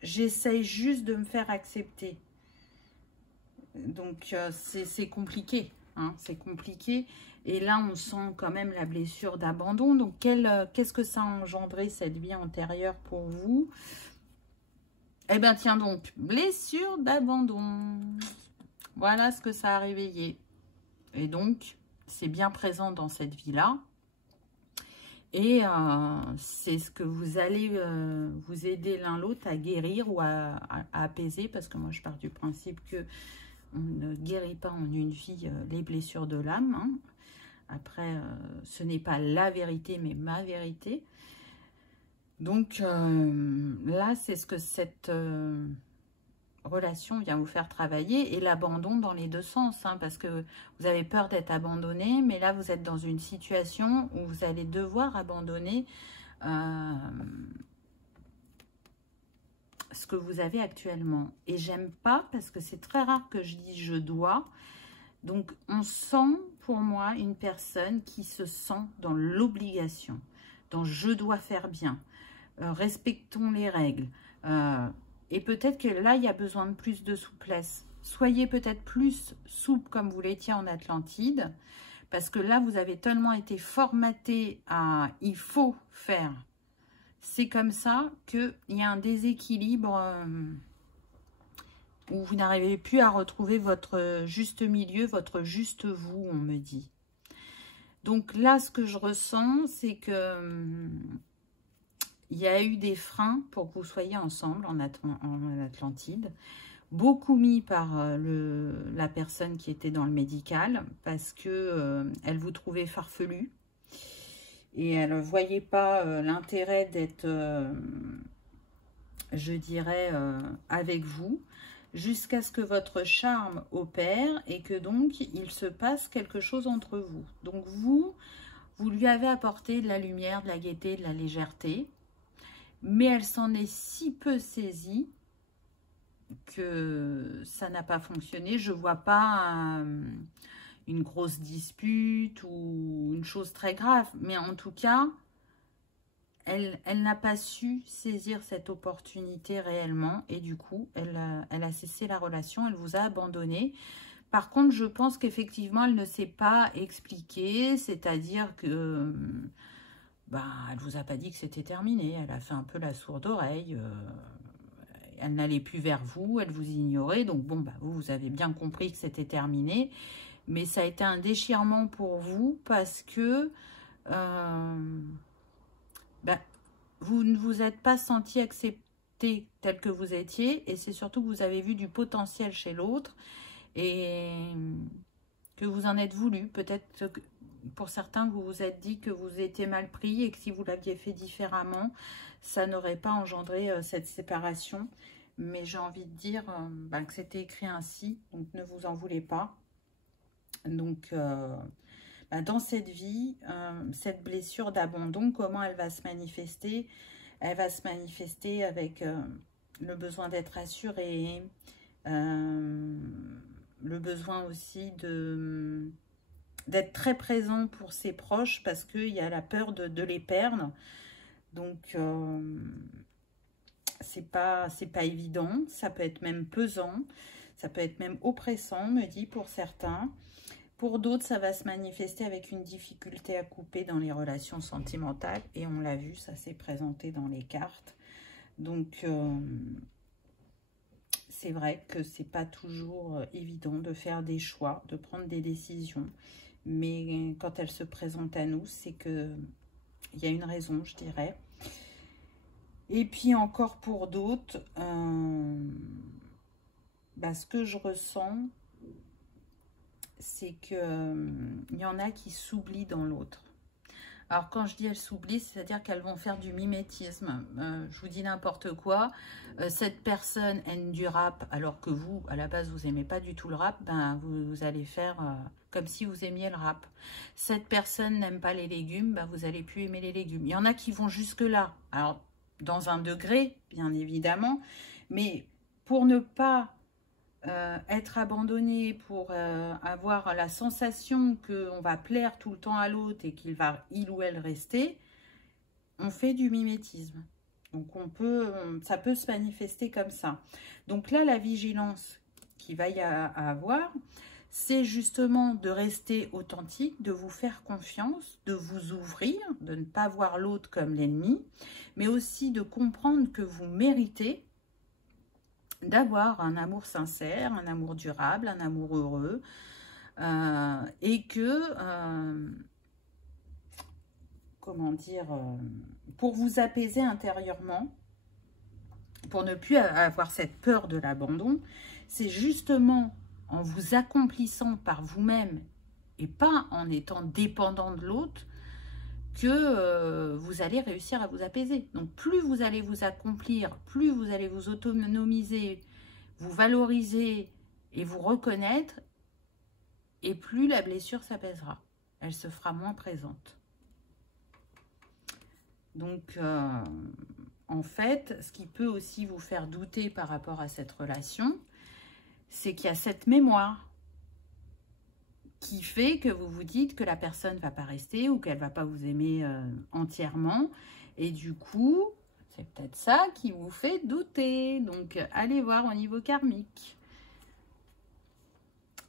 J'essaye juste de me faire accepter. Donc, c'est compliqué. Hein, c'est compliqué. Et là, on sent quand même la blessure d'abandon. Donc, qu'est-ce que ça a engendré, cette vie antérieure pour vous? Eh bien, tiens donc, blessure d'abandon. Voilà ce que ça a réveillé. Et donc, c'est bien présent dans cette vie-là. Et c'est ce que vous allez vous aider l'un l'autre à guérir ou à apaiser. Parce que moi, je pars du principe que on ne guérit pas en une vie les blessures de l'âme. Hein. Après, ce n'est pas la vérité, mais ma vérité. Donc là, c'est ce que cette relation vient vous faire travailler. Et l'abandon dans les deux sens. Hein, parce que vous avez peur d'être abandonné. Mais là, vous êtes dans une situation où vous allez devoir abandonner ce que vous avez actuellement. Et j'aime pas parce que c'est très rare que je dis je dois. Donc, on sent pour moi une personne qui se sent dans l'obligation, dans je dois faire bien. Respectons les règles. Et peut-être que là, il y a besoin de plus de souplesse. Soyez peut-être plus souple comme vous l'étiez en Atlantide. Parce que là, vous avez tellement été formaté à « il faut faire ». C'est comme ça qu'il y a un déséquilibre où vous n'arrivez plus à retrouver votre juste milieu, votre juste vous, on me dit. Donc là, ce que je ressens, c'est que il y a eu des freins pour que vous soyez ensemble en Atlantide. Beaucoup mis par la personne qui était dans le médical parce que elle vous trouvait farfelu et elle ne voyait pas l'intérêt d'être, je dirais, avec vous jusqu'à ce que votre charme opère et que donc il se passe quelque chose entre vous. Donc vous lui avez apporté de la lumière, de la gaieté, de la légèreté, mais elle s'en est si peu saisie que ça n'a pas fonctionné. Je ne vois pas une grosse dispute ou une chose très grave, mais en tout cas, elle n'a pas su saisir cette opportunité réellement et du coup, elle a cessé la relation, elle vous a abandonné. Par contre, je pense qu'effectivement, elle ne s'est pas expliquée, c'est-à-dire que elle ne vous a pas dit que c'était terminé. Elle a fait un peu la sourde oreille. Elle n'allait plus vers vous, elle vous ignorait. Donc bon, vous avez bien compris que c'était terminé. Mais ça a été un déchirement pour vous parce que vous ne vous êtes pas senti accepté tel que vous étiez. Et c'est surtout que vous avez vu du potentiel chez l'autre et que vous en êtes voulu. Peut-être que pour certains, vous vous êtes dit que vous étiez mal pris et que si vous l'aviez fait différemment, ça n'aurait pas engendré cette séparation. Mais j'ai envie de dire que c'était écrit ainsi, donc ne vous en voulez pas. Donc, dans cette vie, cette blessure d'abandon, comment elle va se manifester? Elle va se manifester avec le besoin d'être assuré, le besoin aussi d'être très présent pour ses proches parce qu'il y a la peur de les perdre. Donc, c'est pas évident. Ça peut être même pesant. Ça peut être même oppressant, me dit pour certains. Pour d'autres, ça va se manifester avec une difficulté à couper dans les relations sentimentales. Et on l'a vu, ça s'est présenté dans les cartes. Donc, c'est vrai que c'est pas toujours évident de faire des choix, de prendre des décisions. Mais quand elles se présentent à nous, c'est que il y a une raison, je dirais. Et puis encore pour d'autres, ce que je ressens, c'est qu'il y en a qui s'oublient dans l'autre. Alors, quand je dis elles s'oublient, c'est-à-dire qu'elles vont faire du mimétisme. Je vous dis n'importe quoi. Cette personne aime du rap, alors que vous, à la base, vous n'aimez pas du tout le rap. Ben, vous allez faire comme si vous aimiez le rap. Cette personne n'aime pas les légumes, ben, vous n'allez plus aimer les légumes. Il y en a qui vont jusque-là. Alors, dans un degré, bien évidemment. Mais pour ne pas être abandonné, pour avoir la sensation qu'on va plaire tout le temps à l'autre et qu'il va, il ou elle, rester, on fait du mimétisme. Donc ça peut se manifester comme ça. Donc là, la vigilance qu'il va y avoir, c'est justement de rester authentique, de vous faire confiance, de vous ouvrir, de ne pas voir l'autre comme l'ennemi, mais aussi de comprendre que vous méritez d'avoir un amour sincère, un amour durable, un amour heureux, et que, comment dire, pour vous apaiser intérieurement, pour ne plus avoir cette peur de l'abandon, c'est justement en vous accomplissant par vous-même et pas en étant dépendant de l'autre que vous allez réussir à vous apaiser. Donc, plus vous allez vous accomplir, plus vous allez vous autonomiser, vous valoriser et vous reconnaître, et plus la blessure s'apaisera. Elle se fera moins présente. Donc, en fait, ce qui peut aussi vous faire douter par rapport à cette relation, c'est qu'il y a cette mémoire qui fait que vous vous dites que la personne ne va pas rester ou qu'elle ne va pas vous aimer entièrement. Et du coup, c'est peut-être ça qui vous fait douter. Donc, allez voir au niveau karmique.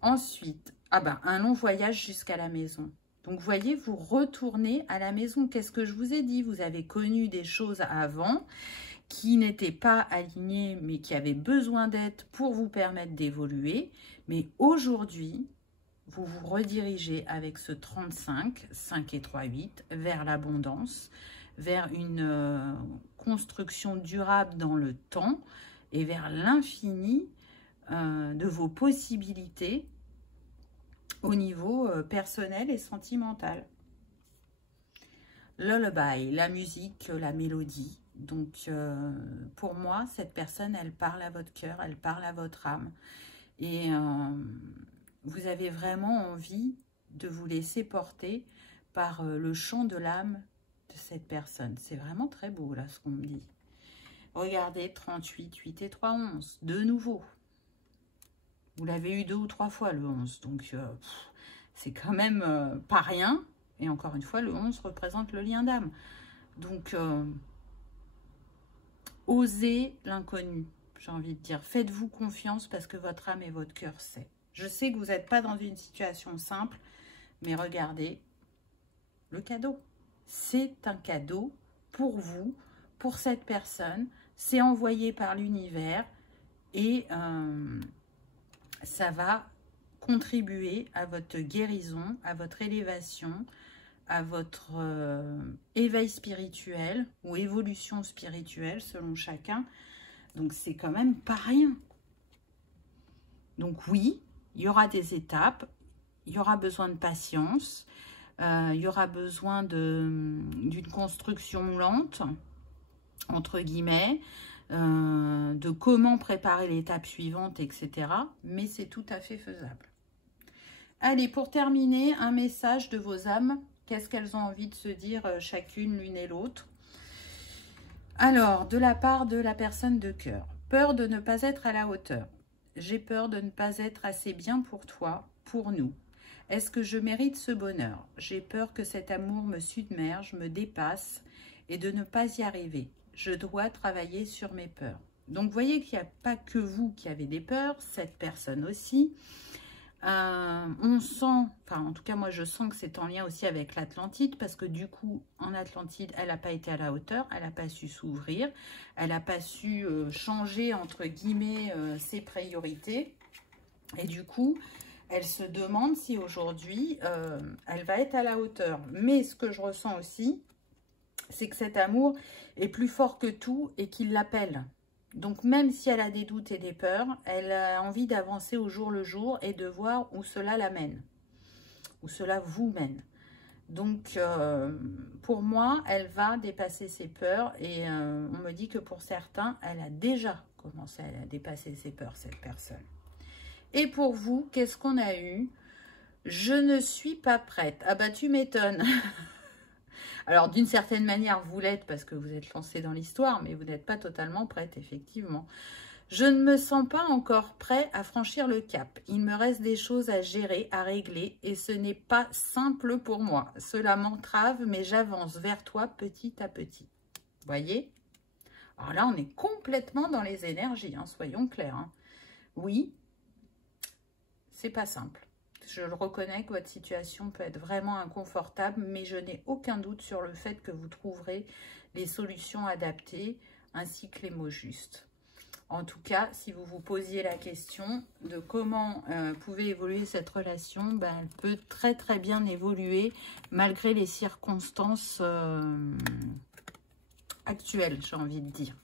Ensuite, un long voyage jusqu'à la maison. Donc, vous voyez, vous retournez à la maison. Qu'est-ce que je vous ai dit? Vous avez connu des choses avant qui n'étaient pas alignées, mais qui avaient besoin d'être pour vous permettre d'évoluer. Mais aujourd'hui, vous vous redirigez avec ce 35, 5 et 3, 8, vers l'abondance, vers une construction durable dans le temps et vers l'infini de vos possibilités au niveau personnel et sentimental. Lullaby, la musique, la mélodie. Donc, pour moi, cette personne, elle parle à votre cœur, elle parle à votre âme. Et vous avez vraiment envie de vous laisser porter par le chant de l'âme de cette personne. C'est vraiment très beau, là, ce qu'on me dit. Regardez, 38, 8 et 3, 11. De nouveau. Vous l'avez eu 2 ou 3 fois, le 11. Donc, c'est quand même pas rien. Et encore une fois, le 11 représente le lien d'âme. Donc, osez l'inconnu, j'ai envie de dire. Faites-vous confiance parce que votre âme et votre cœur sait. Je sais que vous n'êtes pas dans une situation simple, mais regardez le cadeau. C'est un cadeau pour vous, pour cette personne. C'est envoyé par l'univers et ça va contribuer à votre guérison, à votre élévation, à votre éveil spirituel ou évolution spirituelle selon chacun. Donc, c'est quand même pas rien. Donc, oui, il y aura des étapes, il y aura besoin de patience, il y aura besoin d'une construction lente, entre guillemets, de comment préparer l'étape suivante, etc. Mais c'est tout à fait faisable. Allez, pour terminer, un message de vos âmes. Qu'est-ce qu'elles ont envie de se dire chacune, l'une et l'autre? Alors, de la part de la personne de cœur, peur de ne pas être à la hauteur. J'ai peur de ne pas être assez bien pour toi, pour nous. Est-ce que je mérite ce bonheur? J'ai peur que cet amour me submerge, me dépasse et de ne pas y arriver. Je dois travailler sur mes peurs. Donc, vous voyez qu'il n'y a pas que vous qui avez des peurs, cette personne aussi. On sent, enfin en tout cas moi je sens que c'est en lien aussi avec l'Atlantide parce que du coup en Atlantide elle n'a pas été à la hauteur, elle n'a pas su s'ouvrir, elle n'a pas su changer entre guillemets ses priorités et du coup elle se demande si aujourd'hui elle va être à la hauteur. Mais ce que je ressens aussi c'est que cet amour est plus fort que tout et qu'il l'appelle. Donc, même si elle a des doutes et des peurs, elle a envie d'avancer au jour le jour et de voir où cela l'amène, où cela vous mène. Donc, pour moi, elle va dépasser ses peurs. Et on me dit que pour certains, elle a déjà commencé à dépasser ses peurs, cette personne. Et pour vous, qu'est-ce qu'on a eu? Je ne suis pas prête. Ah bah, tu m'étonnes. Alors, d'une certaine manière, vous l'êtes parce que vous êtes lancé dans l'histoire, mais vous n'êtes pas totalement prête, effectivement. Je ne me sens pas encore prêt à franchir le cap. Il me reste des choses à gérer, à régler, et ce n'est pas simple pour moi. Cela m'entrave, mais j'avance vers toi petit à petit. Voyez? Alors là, on est complètement dans les énergies, hein, soyons clairs. Hein. Oui, c'est pas simple. Je le reconnais que votre situation peut être vraiment inconfortable, mais je n'ai aucun doute sur le fait que vous trouverez les solutions adaptées, ainsi que les mots justes. En tout cas, si vous vous posiez la question de comment pouvait évoluer cette relation, ben, elle peut très très bien évoluer malgré les circonstances actuelles, j'ai envie de dire.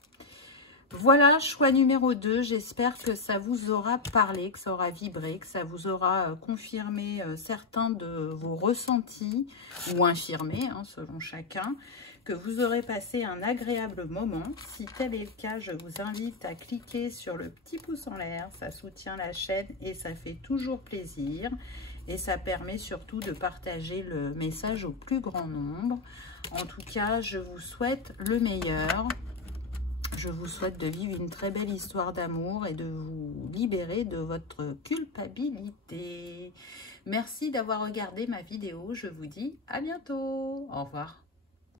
Voilà, choix numéro 2. J'espère que ça vous aura parlé, que ça aura vibré, que ça vous aura confirmé certains de vos ressentis ou infirmé, hein, selon chacun. Que vous aurez passé un agréable moment. Si tel est le cas, je vous invite à cliquer sur le petit pouce en l'air. Ça soutient la chaîne et ça fait toujours plaisir. Et ça permet surtout de partager le message au plus grand nombre. En tout cas, je vous souhaite le meilleur. Je vous souhaite de vivre une très belle histoire d'amour et de vous libérer de votre culpabilité. Merci d'avoir regardé ma vidéo. Je vous dis à bientôt. Au revoir.